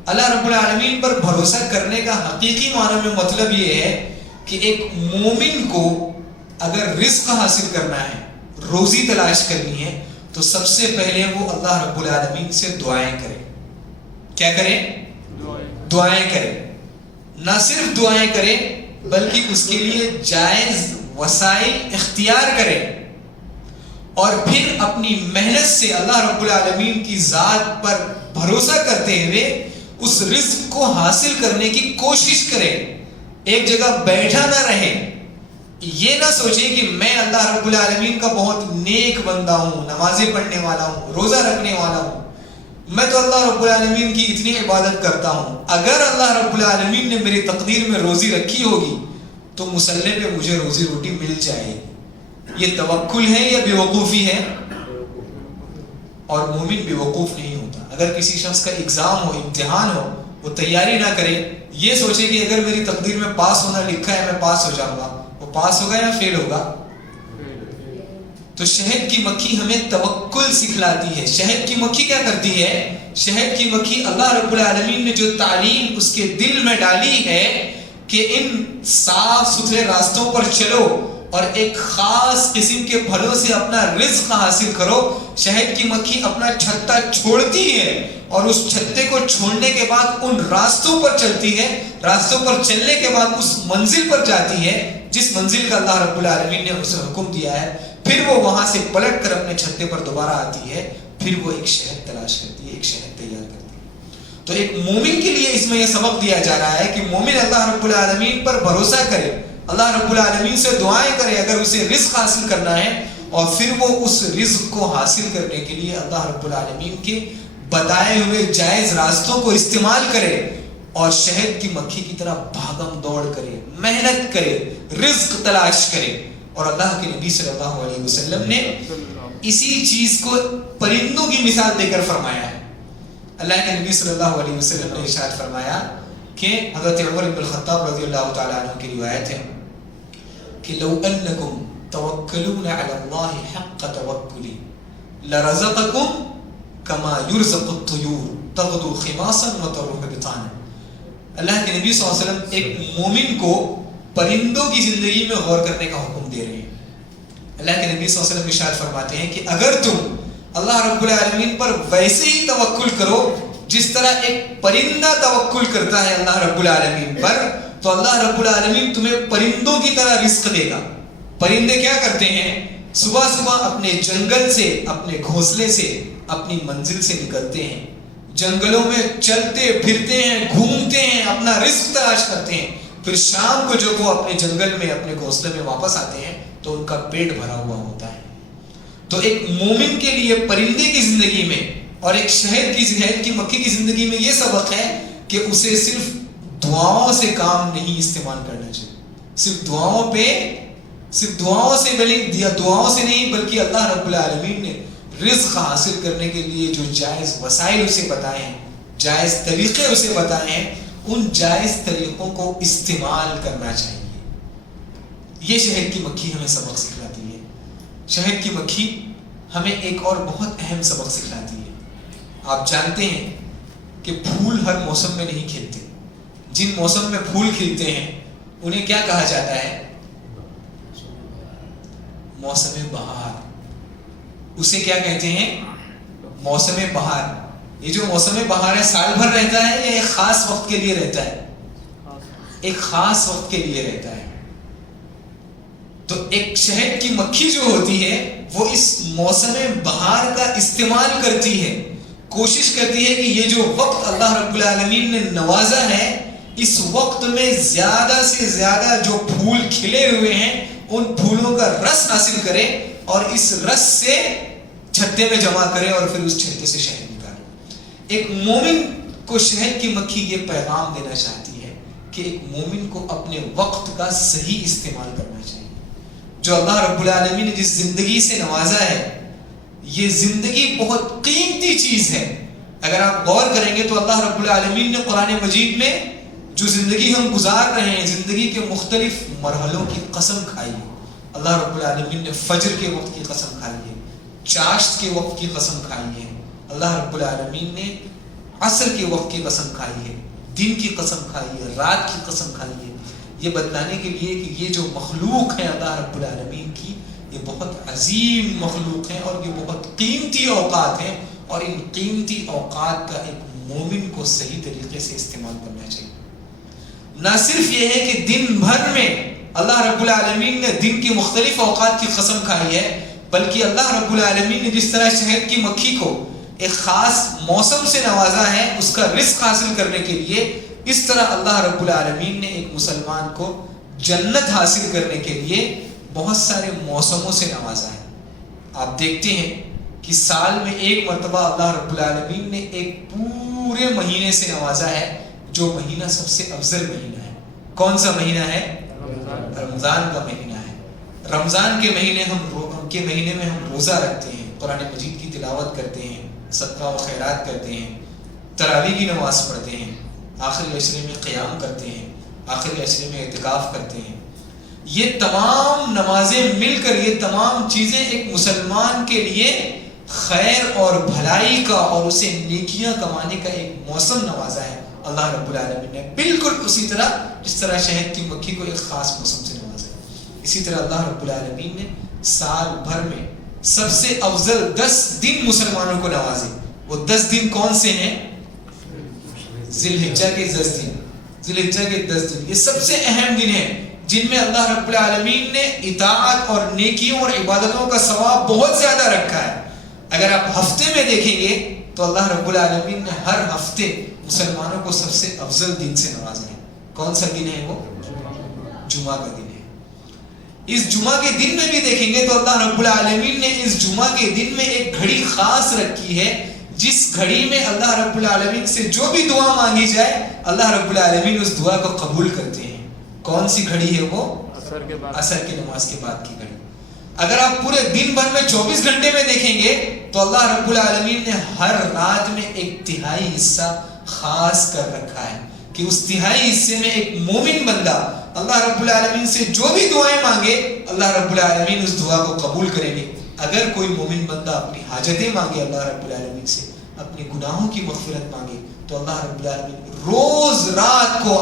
اللہ رب العالمین پر بھروسہ کرنے کا حقیقی معنی میں مطلب یہ ہے کہ ایک مومن کو اگر رزق حاصل کرنا ہے، روزی تلاش کرنی ہے، تو سب سے پہلے وہ اللہ رب العالمین سے دعائیں کرے۔ کیا کرے؟ دعائیں کرے۔ نہ صرف دعائیں کرے بلکہ اس کے لیے جائز وسائل اختیار کرے، اور پھر اپنی محنت سے اللہ رب العالمین کی ذات پر بھروسہ کرتے ہوئے اس رزق کو حاصل کرنے کی کوشش کرے۔ ایک جگہ بیٹھا نہ رہے، یہ نہ سوچے کہ میں اللہ رب العالمین کا بہت نیک بندہ ہوں، نمازیں پڑھنے والا ہوں، روزہ رکھنے والا ہوں، میں تو اللہ رب العالمین کی اتنی عبادت کرتا ہوں، اگر اللہ رب العالمین نے میری تقدیر میں روزی رکھی ہوگی تو مسلح پہ مجھے روزی روٹی مل جائے گی۔ یہ توکل ہے یا بیوقوفی ہے؟ اور مومن بیوقوف نہیں ہوتا۔ اگر کسی شخص کا ایگزام ہو، امتحان ہو، وہ تیاری نہ کرے، یہ سوچے کہ اگر میری تقدیر میں پاس ہونا لکھا ہے میں پاس ہو جاؤں گا، وہ پاس ہوگا یا فیل ہوگا؟ تو شہد کی مکھی ہمیں توکل سکھلاتی ہے. شہد کی مکھی کیا کرتی ہے؟ شہد کی مکھی اللہ رب العالمین نے جو تعلیم اس کے دل میں ڈالی ہے کہ ان صاف ستھرے راستوں پر چلو اور ایک خاص قسم کے پھلوں سے اپنا رزق حاصل کرو. شہد کی مکھی اپنا چھتا چھوڑتی ہے اور اس چھتے کو چھوڑنے کے بعد ان راستوں پر چلتی ہے. راستوں پر چلنے کے بعد اس منزل پر جاتی ہے جس منزل کا اللہ رب العالمین نے اسے حکم دیا ہے. پھر وہ وہاں سے پلٹ کر اپنے چھتے پر دوبارہ آتی ہے. پھر وہ ایک شہد تلاش کرتی ہے, ایک شہد تیار کرتی ہے. تو ایک مومن کے لیے اس میں یہ سبق دیا جا رہا ہے کہ مومن اللہ رب العالمین پر بھروسہ کرے, اللہ رب العالمین سے دعائیں کرے اگر اسے رزق حاصل کرنا ہے, اور پھر وہ اس رزق کو حاصل کرنے کے لیے اللہ رب العالمین کے بتائے ہوئے جائز راستوں کو استعمال کرے اور شہد کی مکھی کی طرح بھاگم دوڑ کرے, محنت کرے, رزق تلاش کرے. اور اللہ کے نبی صلی اللہ علیہ وسلم نے اسی چیز کو پرندوں کی مثال دے کر فرمایا ہے. اللہ کے نبی صلی اللہ علیہ وسلم نے ارشاد فرمایا کہ حضرت عمر بن الخطاب رضی اللہ تعالیٰ عنہ کی روایت ہے کہ لو انکم توکلون علی اللہ حق توکلی لرزقکم کما یرزق الطیور تغدو خماصا وتروح بطانا. اللہ کے نبی صلی اللہ علیہ وسلم ایک مومن کو پرندوں کی زندگی میں غور کرنے کا حکم دے رہے ہیں. اللہ کے نبی صلی اللہ علیہ وسلم ارشاد فرماتے ہیں کہ اگر تم اللہ رب العالمین پر ویسے ہی توکل کرو جس طرح ایک پرندہ توکل کرتا ہے اللہ رب العالمین پر, تو اللہ رب العالمین تمہیں پرندوں کی طرح رزق دے گا. پرندے کیا کرتے ہیں؟ صبح صبح اپنے جنگل سے, اپنے گھونسلے سے, اپنی منزل سے نکلتے ہیں, جنگلوں میں چلتے پھرتے ہیں, گھومتے ہیں, اپنا رزق تلاش کرتے ہیں. پھر شام کو جب وہ اپنے جنگل میں, اپنے گھونسلے میں واپس آتے ہیں تو ان کا پیٹ بھرا ہوا ہوتا ہے. تو ایک مومن کے لیے پرندے کی زندگی میں اور ایک شہد کی مکھی کی زندگی میں یہ سبق ہے کہ اسے صرف دعاؤں سے کام نہیں استعمال کرنا چاہیے. صرف دعاؤں سے نہیں بلکہ اللہ رب العالمین نے رزق حاصل کرنے کے لیے جو جائز وسائل اسے بتائے ہیں, جائز طریقے اسے بتائے ہیں, ان جائز طریقوں کو استعمال کرنا چاہیے. یہ شہد کی مکھی ہمیں سبق سکھلاتی ہے. شہد کی مکھی ہمیں ایک اور بہت اہم سبق سکھلاتی ہے. آپ جانتے ہیں کہ پھول ہر موسم میں نہیں کھلتے. جن موسم میں پھول کھلتے ہیں انہیں کیا کہا جاتا ہے؟ موسم بہار. اسے کیا کہتے ہیں؟ موسم بہار. یہ جو موسم بہار ہے سال بھر رہتا ہے یا ایک خاص وقت کے لیے رہتا ہے؟ ایک خاص وقت کے لیے رہتا ہے. تو ایک شہد کی مکھی جو ہوتی ہے وہ اس موسم بہار کا استعمال کرتی ہے, کوشش کرتی ہے کہ یہ جو وقت اللہ رب العالمین نے نوازا ہے اس وقت میں زیادہ سے زیادہ جو پھول کھلے ہوئے ہیں ان پھولوں کا رس حاصل کرے اور اس رس سے چھتے میں جمع کرے اور پھر اس چھتے سے شہد نکالے. ایک مومن کو شہد کی مکھی یہ پیغام دینا چاہتی ہے کہ ایک مومن کو اپنے وقت کا صحیح استعمال کرنا چاہیے. جو اللہ رب العالمین نے جس زندگی سے نوازا ہے یہ زندگی بہت قیمتی چیز ہے. اگر آپ غور کریں گے تو اللہ رب العالمین نے قرآن مجید میں جو زندگی ہم گزار رہے ہیں زندگی کے مختلف مرحلوں کی قسم کھائی ہے. اللہ رب العالمین نے فجر کے وقت کی قسم کھائی ہے, چاشت کے وقت کی قسم کھائی ہے. اللہ رب العالمین نے عصر کے وقت کی قسم کھائی ہے, دن کی قسم کھائی ہے, رات کی قسم کھائی ہے. یہ بتلانے کے لیے کہ یہ جو مخلوق ہے اللہ رب العالمین کی یہ بہت عظیم مخلوق ہیں اور یہ بہت قیمتی اوقات ہیں, اور ان قیمتی اوقات کا ایک مومن کو صحیح طریقے سے استعمال کرنا چاہیے. نہ صرف یہ ہے کہ دن بھر میں اللہ رب العالمین نے دن کی مختلف اوقات کی قسم کھائی ہے, بلکہ اللہ رب العالمین نے جس طرح شہد کی مکھی کو ایک خاص موسم سے نوازا ہے اس کا رزق حاصل کرنے کے لیے, اس طرح اللہ رب العالمین نے ایک مسلمان کو جنت حاصل کرنے کے لیے بہت سارے موسموں سے نوازا ہے. آپ دیکھتے ہیں کہ سال میں ایک مرتبہ اللہ رب العالمین نے ایک پورے مہینے سے نوازا ہے جو مہینہ سب سے افضل مہینہ ہے. کون سا مہینہ ہے؟ رمضان کا مہینہ ہے. رمضان کے مہینے میں ہم روزہ رکھتے ہیں, قرآن مجید کی تلاوت کرتے ہیں, صدقہ و خیرات کرتے ہیں, تراویح کی نماز پڑھتے ہیں, آخری عشرے میں قیام کرتے ہیں, آخری عشرے میں اعتکاف کرتے ہیں. یہ تمام نمازیں مل کر، یہ تمام چیزیں ایک مسلمان کے لیے خیر اور بھلائی کا اور اسے نیکیاں کمانے کا ایک موسم نوازا ہے اللہ رب العالمین نے، بالکل اسی طرح جس طرح شہد کی مکھی کو ایک خاص موسم سے نوازا ہے، اسی طرح اللہ رب العالمین نے سال بھر میں سب سے افضل 10 دن مسلمانوں کو نوازے۔ وہ 10 دن کون سے ہیں؟ ذی الحجہ کے 10 دن، ذی الحجہ کے 10 دن یہ سب سے اہم دن ہیں جن میں اللہ رب العالمین نے اطاعت اور نیکیوں اور عبادتوں کا ثواب بہت زیادہ رکھا ہے۔ اگر آپ ہفتے میں دیکھیں گے تو اللہ رب العالمین نے ہر ہفتے مسلمانوں کو سب سے افضل دن سے نوازا ہے۔ کون سا دن ہے وہ؟ جمعہ کا دن ہے۔ اس جمعہ کے دن میں بھی دیکھیں گے تو اللہ رب العالمین نے اس جمعہ کے دن میں ایک گھڑی خاص رکھی ہے، جس گھڑی میں اللہ رب العالمین سے جو بھی دعا مانگی جائے اللہ رب العالمین اس دعا کو قبول کرتے ہیں۔ کون سی گھڑی ہے وہ؟ عصر کی نماز کے بعد کی گھڑی۔ اگر آپ پورے دن بھر میں 24 گھنٹے میں دیکھیں گے تو اللہ رب العالمین نے ہر رات میں ایک تہائی حصہ خاص کر رکھا ہے کہ اس تہائی حصے میں ایک مومن بندہ اللہ رب العالمین سے جو بھی دعائیں مانگے اللہ رب العالمین اس دعا کو قبول کریں گے۔ اگر کوئی مومن بندہ اپنی حاجتیں مانگے اللہ رب العالمین سے، اپنے گناہوں کی مغفرت مانگے، تو اللہ رب العالمین روز رات کو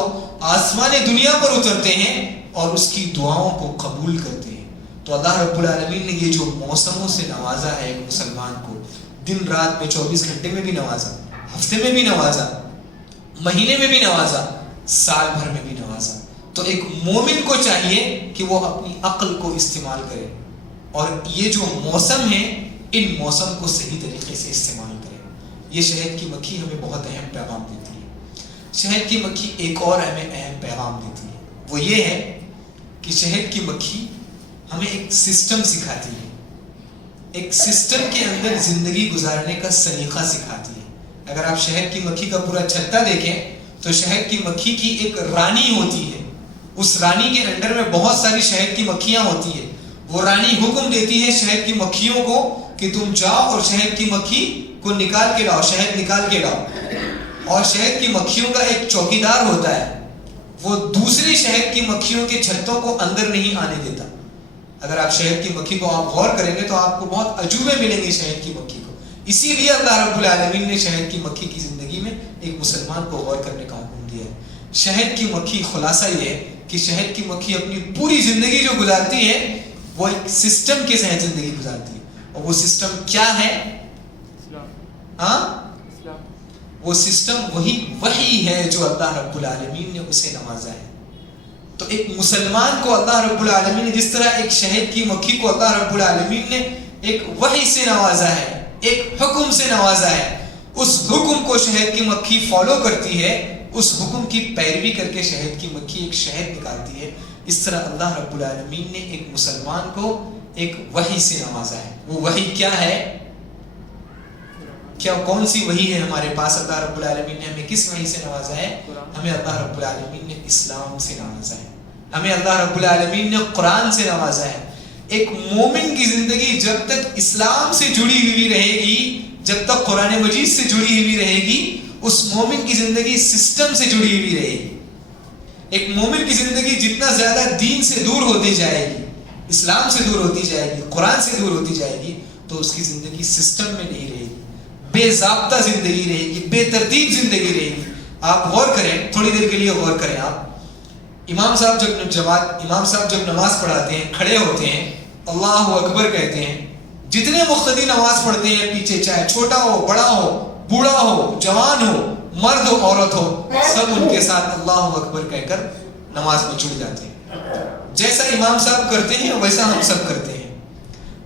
آسمان دنیا پر اترتے ہیں اور اس کی دعاؤں کو قبول کرتے ہیں۔ تو اللہ رب العالمین نے یہ جو موسموں سے نوازا ہے ایک مسلمان کو، دن رات میں 24 گھنٹے میں بھی نوازا، ہفتے میں بھی نوازا، مہینے میں بھی نوازا، سال بھر میں بھی نوازا، تو ایک مومن کو چاہیے کہ وہ اپنی عقل کو استعمال کرے اور یہ جو موسم ہے ان موسم کو صحیح طریقے سے استعمال کرے۔ یہ شہد کی مکھی ہمیں بہت اہم پیغام دیتی ہے۔ شہد کی مکھی ایک اور ہمیں اہم پیغام دیتی ہے، وہ یہ ہے کہ شہد کی مکھی ہمیں ایک سسٹم سکھاتی ہے، ایک سسٹم کے اندر زندگی گزارنے کا سلیقہ سکھاتی ہے۔ اگر آپ شہد کی مکھی کا پورا چھتا دیکھیں تو شہد کی مکھی کی ایک رانی ہوتی ہے، اس رانی کے انڈر میں بہت ساری شہد کی مکھیاں ہوتی ہیں۔ وہ رانی حکم دیتی ہے شہد کی مکھیوں کو کہ تم جاؤ اور شہد کی مکھی کو نکال کے لاؤ، شہد نکال کے لاؤ، اور شہد کی مکھیوں کا ایک چوکیدار ہوتا ہے، وہ دوسری شہد کی مکھیوں کے چھتوں کو اندر نہیں آنے دیتا۔ اگر آپ شہد کی مکھی کو آپ غور کریں گے تو آپ کو بہت عجوبے ملیں گے شہد کی مکھی کو۔ اسی لیے اللہ رب العالمین نے شہد کی مکھی کی زندگی میں ایک مسلمان کو غور کرنے کا حکم دیا ہے۔ شہد کی مکھی، خلاصہ یہ ہے کہ شہد کی مکھی اپنی پوری زندگی جو گزارتی ہے وہ ایک سسٹم کے تحت زندگی گزارتی ہے، اور وہ سسٹم کیا ہے؟ وہ سسٹم وہی ہے جو اللہ رب العالمین نے اسے نوازا ہے۔ تو ایک مسلمان کو اللہ رب العالمین نے جس طرح ایک شہد کی مکھی کو اللہ رب العالمین نے ایک وحی سے نوازا ہے، ایک حکم سے نوازا ہے، اس حکم کو شہد کی مکھی فالو کرتی ہے، اس حکم کی پیروی کر کے شہد کی مکھی ایک شہد نکالتی ہے۔ اس طرح اللہ رب العالمین نے ایک مسلمان کو ایک وحی سے نوازا ہے۔ وہ وحی کیا ہے؟ کیا کون سی وحی ہے ہمارے پاس؟ اللہ رب العالمین نے ہمیں کس وحی سے نوازا ہے؟ ہمیں اللہ رب العالمین نے اسلام سے نوازا ہے، ہمیں اللہ رب العالمین نے قرآن سے نوازا ہے۔ ایک مومن کی زندگی جب تک اسلام سے جڑی ہوئی رہے گی، جب تک قرآن مجید سے جڑی ہوئی رہے گی، اس مومن کی زندگی سسٹم سے جڑی ہوئی رہے گی۔ ایک مومن کی زندگی جتنا زیادہ دین سے دور ہوتی جائے گی، اسلام سے دور ہوتی جائے گی، قرآن سے دور ہوتی جائے گی، تو اس کی زندگی سسٹم میں نہیں رہے گی، بے ضابطہ زندگی رہے گی، بے ترتیب زندگی رہے گی۔ آپ غور کریں، تھوڑی دیر کے لیے غور کریں آپ، امام صاحب جب نماز پڑھاتے ہیں، کھڑے ہوتے ہیں، اللہ اکبر کہتے ہیں، جتنے مقتدی نماز پڑھتے ہیں پیچھے، چاہے چھوٹا ہو، بڑا ہو، بوڑھا ہو، جوان ہو، مرد ہو، عورت ہو، سب ان کے ساتھ اللہ اکبر کہہ کر نماز میں جڑ جاتے ہیں۔ جیسا امام صاحب کرتے ہیں ویسا ہم سب کرتے ہیں۔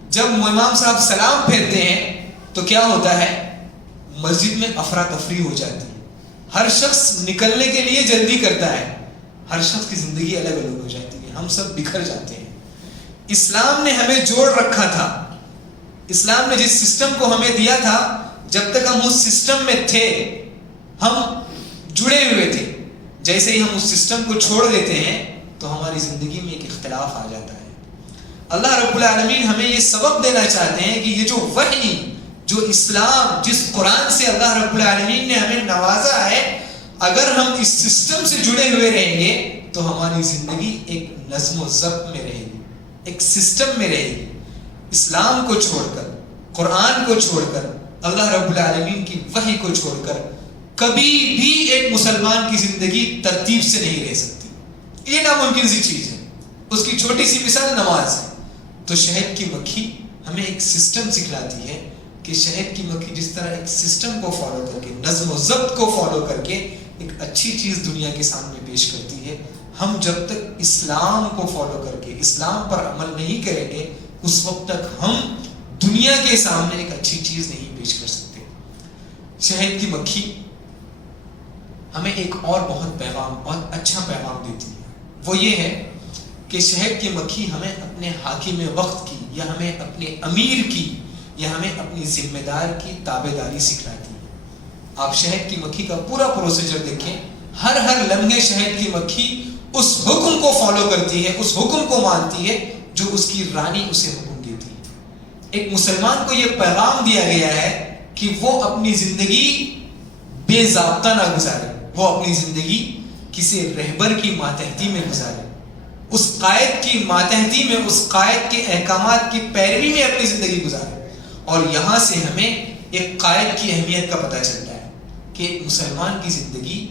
جب امام صاحب سلام پھیرتے ہیں تو کیا ہوتا ہے؟ مسجد میں افراتفری ہو جاتی ہے، ہر شخص نکلنے کے لیے جلدی کرتا ہے، ہر شخص کی زندگی الگ الگ ہو جاتی ہے، ہم سب بکھر جاتے ہیں۔ اسلام نے ہمیں جوڑ رکھا تھا، اسلام نے جس سسٹم کو ہمیں دیا تھا، جب تک ہم اس سسٹم میں تھے ہم جڑے ہوئے تھے، جیسے ہی ہم اس سسٹم کو چھوڑ دیتے ہیں تو ہماری زندگی میں ایک اختلاف آ جاتا ہے۔ اللہ رب العالمین ہمیں یہ سبق دینا چاہتے ہیں کہ یہ جو وحی، جو اسلام، جس قرآن سے اللہ رب العالمین نے ہمیں نوازا ہے، اگر ہم اس سسٹم سے جڑے ہوئے رہیں گے تو ہماری زندگی ایک نظم و ضبط میں رہے گی، ایک سسٹم میں رہے گی. اسلام کو چھوڑ کر، قرآن کو چھوڑ کر، اللہ رب العالمین کی وحی کو چھوڑ کر کبھی بھی ایک مسلمان کی زندگی ترتیب سے نہیں رہ سکتی. یہ ناممکن سی چیز ہے. اس کی چھوٹی سی مثال نماز ہے. تو شہد کی مکھی ہمیں ایک سسٹم سکھلاتی ہے کہ شہد کی مکھی جس طرح ایک سسٹم کو فالو کر کے، نظم و ضبط کو فالو کر کے ایک اچھی چیز دنیا کے سامنے پیش کرتی ہے، ہم جب تک اسلام کو فالو کر کے اسلام پر عمل نہیں کریں گے اس وقت تک ہم دنیا کے سامنے ایک اچھی چیز نہیں پیش کر سکتے. شہد کی مکھی ہمیں ایک اور بہت اچھا پیغام دیتی ہے. وہ یہ ہے کہ شہد کی مکھی ہمیں اپنے حاکم وقت کی، یا ہمیں اپنے امیر کی، یا ہمیں اپنی ذمہ دار کی تابع داری سکھلاتی ہے. آپ شہد کی مکھی کا پورا پروسیجر دیکھیں. ہر لمحے شہد کی مکھی اس حکم کو فالو کرتی ہے، اس حکم کو مانتی ہے جو اس کی رانی اسے حکم دیتی ہے. ایک مسلمان کو یہ پیغام دیا گیا ہے کہ وہ اپنی زندگی بے ضابطہ نہ گزارے، وہ اپنی زندگی کسی رہبر کی ماتحتی میں گزارے، اس قائد کی ماتحتی میں، اس قائد کے احکامات کی پیروی میں اپنی زندگی گزارے. اور یہاں سے ہمیں ایک قائد کی اہمیت کا پتہ چلتا ہے کہ ایک مسلمان کی زندگی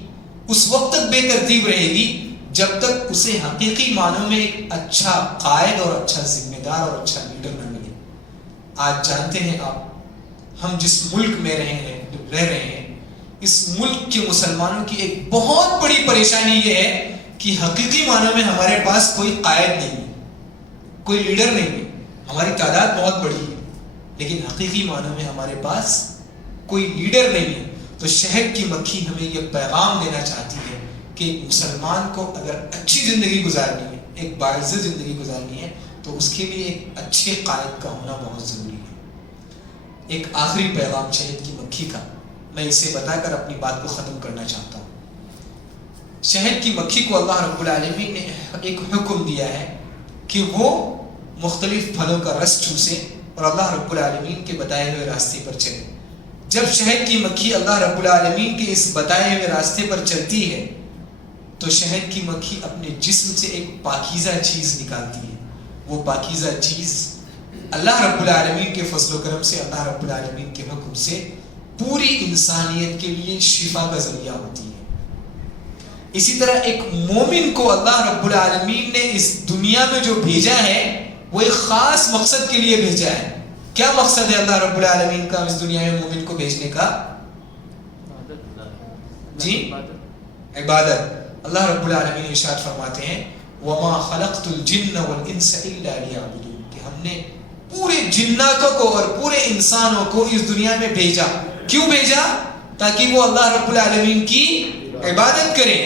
اس وقت تک بے ترتیب رہے گی جب تک اسے حقیقی معنوں میں ایک اچھا قائد اور اچھا ذمہ دار اور اچھا لیڈر نہ ملے. آج جانتے ہیں آپ، ہم جس ملک میں رہ رہے ہیں، اس ملک کے مسلمانوں کی ایک بہت بڑی پریشانی یہ ہے کہ حقیقی معنوں میں ہمارے پاس کوئی قائد نہیں ہے، کوئی لیڈر نہیں ہے. ہماری تعداد بہت بڑی ہے لیکن حقیقی معنوں میں ہمارے پاس کوئی لیڈر نہیں ہے. تو شہد کی مکھی ہمیں یہ پیغام دینا چاہتی ہے کہ ایک مسلمان کو اگر اچھی زندگی گزارنی ہے، ایک باعزت زندگی گزارنی ہے، تو اس کے لیے ایک اچھے قائد کا ہونا بہت ضروری ہے. ایک آخری پیغام شہد کی مکھی کا میں اسے بتا کر اپنی بات کو ختم کرنا چاہتا ہوں. شہد کی مکھی کو اللہ رب العالمین نے ایک حکم دیا ہے کہ وہ مختلف پھلوں کا رس چوسے اور اللہ رب العالمین کے بتائے ہوئے راستے پر چلے. جب شہد کی مکھی اللہ رب العالمین کے اس بتائے ہوئے راستے پر چلتی ہے تو شہد کی مکھی اپنے جسم سے ایک پاکیزہ چیز نکالتی ہے. وہ پاکیزہ چیز اللہ رب العالمین کے فضل و کرم سے، اللہ رب العالمین کے حکم سے پوری انسانیت کے لیے شفا کا ذریعہ ہوتی ہے. اسی طرح ایک مومن کو اللہ رب العالمین نے اس دنیا میں جو بھیجا ہے وہ ایک خاص مقصد کے لیے بھیجا ہے. کیا مقصد ہے اللہ رب العالمین کا اس دنیا میں مومن کو بھیجنے کا؟ جی، عبادت. اللہ رب العالمین ارشاد فرماتے ہیں وَمَا خَلَقْتُ الْجِنَّ وَالْإِنسَ إِلَّا لِيَعْبُدُونِ، کہ ہم نے پورے جناتوں کو اور پورے انسانوں کو اس دنیا میں بھیجا. کیوں بھیجا؟ تاکہ وہ اللہ رب العالمین کی عبادت کریں.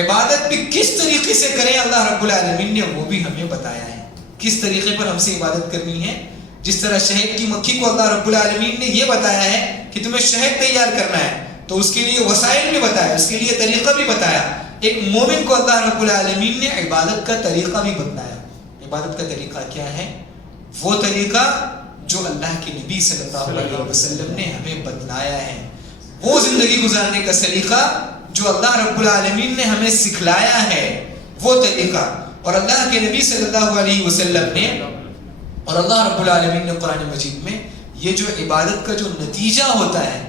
عبادت بھی کس طریقے سے کریں اللہ رب العالمین نے وہ بھی ہمیں بتایا ہے. کس طریقے پر ہم سے عبادت کرنی ہے. جس طرح شہد کی مکھی کو اللہ رب العالمین نے یہ بتایا ہے کہ تمہیں شہد تیار کرنا ہے تو اس کے لیے وسائل بھی بتایا، اس کے لیے طریقہ بھی بتایا. ایک مومن کو اللہ رب العالمین نے عبادت کا طریقہ بھی بتایا. عبادت کا طریقہ کیا ہے؟ وہ طریقہ جو اللہ کے نبی صلی اللہ علیہ وسلم نے ہمیں بتلایا ہے، وہ زندگی گزارنے کا سلیقہ جو اللہ رب العالمین نے ہمیں سکھلایا ہے، وہ طریقہ. اور اللہ کے نبی صلی اللہ علیہ وسلم نے اور اللہ رب العالمین نے قرآن مجید میں یہ جو عبادت کا جو نتیجہ ہوتا ہے،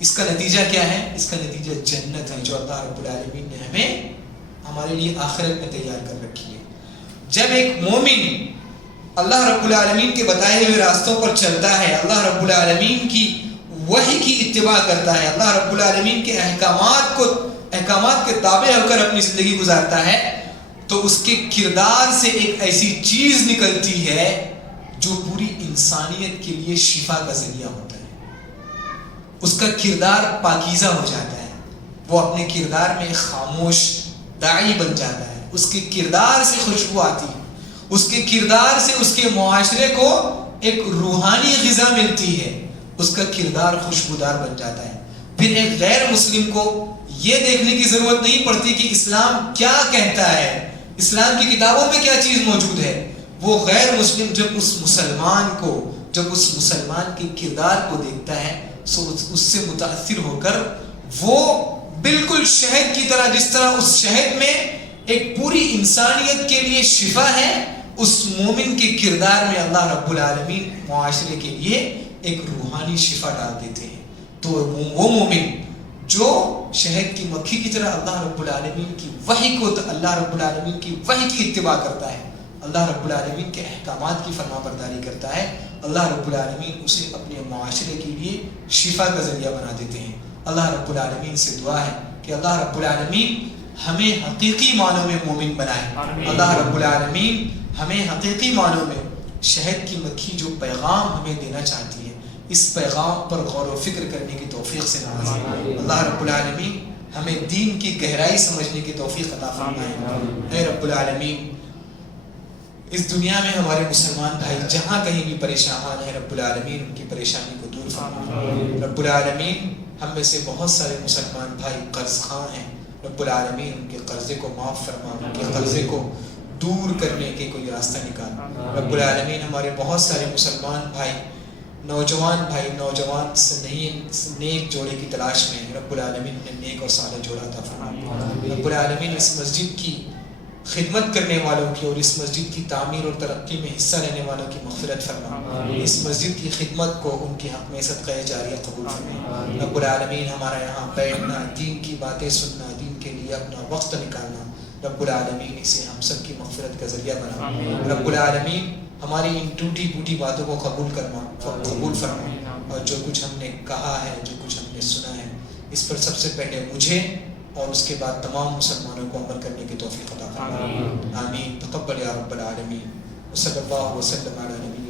اس کا نتیجہ کیا ہے؟ اس کا نتیجہ جنت ہے جو اللہ رب العالمین نے ہمیں ہمارے لیے آخرت میں تیار کر رکھی ہے. جب ایک مومن اللہ رب العالمین کے بتائے ہوئے راستوں پر چلتا ہے، اللہ رب العالمین کی وحی کی اتباع کرتا ہے، اللہ رب العالمین کے احکامات کے تابع ہو کر اپنی زندگی گزارتا ہے، تو اس کے کردار سے ایک ایسی چیز نکلتی ہے جو پوری انسانیت کے لیے شفا کا ذریعہ ہوتا ہے. اس کا کردار پاکیزہ ہو جاتا ہے، وہ اپنے کردار میں ایک خاموش داعی بن جاتا ہے. اس کے کردار سے خوشبو آتی ہے، اس کے کردار سے اس کے معاشرے کو ایک روحانی غذا ملتی ہے، اس کا کردار خوشبودار بن جاتا ہے. پھر ایک غیر مسلم کو یہ دیکھنے کی ضرورت نہیں پڑتی کہ اسلام کیا کہتا ہے، اسلام کی کتابوں میں کیا چیز موجود ہے. وہ غیر مسلم جب اس مسلمان کے کردار کو دیکھتا ہے اس سے متاثر ہو کر وہ بالکل شہد کی طرح، جس طرح اس شہد میں ایک پوری انسانیت کے لیے شفا ہے، اس مومن کے کردار میں اللہ رب العالمین معاشرے کے لیے ایک روحانی شفا ڈال دیتے ہیں. تو وہ مومن جو شہد کی مکھی کی طرح اللہ رب العالمین کی وحی کو، اللہ رب العالمین کی وحی کی اتباع کرتا ہے، اللہ رب العالمین کے احکامات کی فرما برداری کرتا ہے، اللہ رب العالمین اسے اپنے معاشرے کے لیے شفا کا ذریعہ بنا دیتے ہیں. اللہ رب العالمین سے دعا ہے کہ اللہ رب العالمین ہمیں حقیقی معنوں میں مومن بنائے. اللہ رب العالمین ہمیں حقیقی معنوں میں شہد کی مکھی جو پیغام ہمیں دینا چاہتی ہے، اس پیغام پر غور و فکر کرنے کی توفیق سے نوازے. اللہ رب العالمین ہمیں دین کی گہرائی سمجھنے کی توفیق عطا فرمائے. اے رب العالمین اس دنیا میں ہمارے مسلمان بھائی جہاں کہیں بھی پریشان ہیں، رب العالمین ان کی پریشانی کو دور فرما. رب العالمین ہم میں سے بہت سارے مسلمان بھائی قرض خواہ ہیں، رب العالمین ان کے قرضے کو معاف فرما، ان کے قرضے کو دور کرنے کے کوئی راستہ نکال. رب العالمین ہمارے بہت سارے مسلمان بھائی، نوجوان نیک جوڑے کی تلاش میں ہیں، رب العالمین انہیں نیک اور صالح جوڑا عطا فرما. رب العالمین اس مسجد کی خدمت کرنے والوں کی اور اس مسجد کی تعمیر اور ترقی میں حصہ لینے والوں کی مغفرت فرما. اس مسجد کی خدمت کو ان کے حق میں صدقہ جاریہ قبول فرما. رب العالمین ہمارا یہاں بیٹھنا، دین کی باتیں سننا، دین کے لیے اپنا وقت نکالنا، رب العالمین اسے ہم سب کی مغفرت کا ذریعہ بنا. رب العالمین ہماری ان ٹوٹی پھوٹی باتوں کو قبول فرما، اور جو کچھ ہم نے کہا ہے، جو کچھ ہم نے سنا ہے، اس پر سب سے پہلے مجھے اور اس کے بعد تمام مسلمانوں کو عمل کرنے کی توفیق عطا فرما. آمین. تقبل یا رب العالمین. صلی اللہ وسلم علی نبی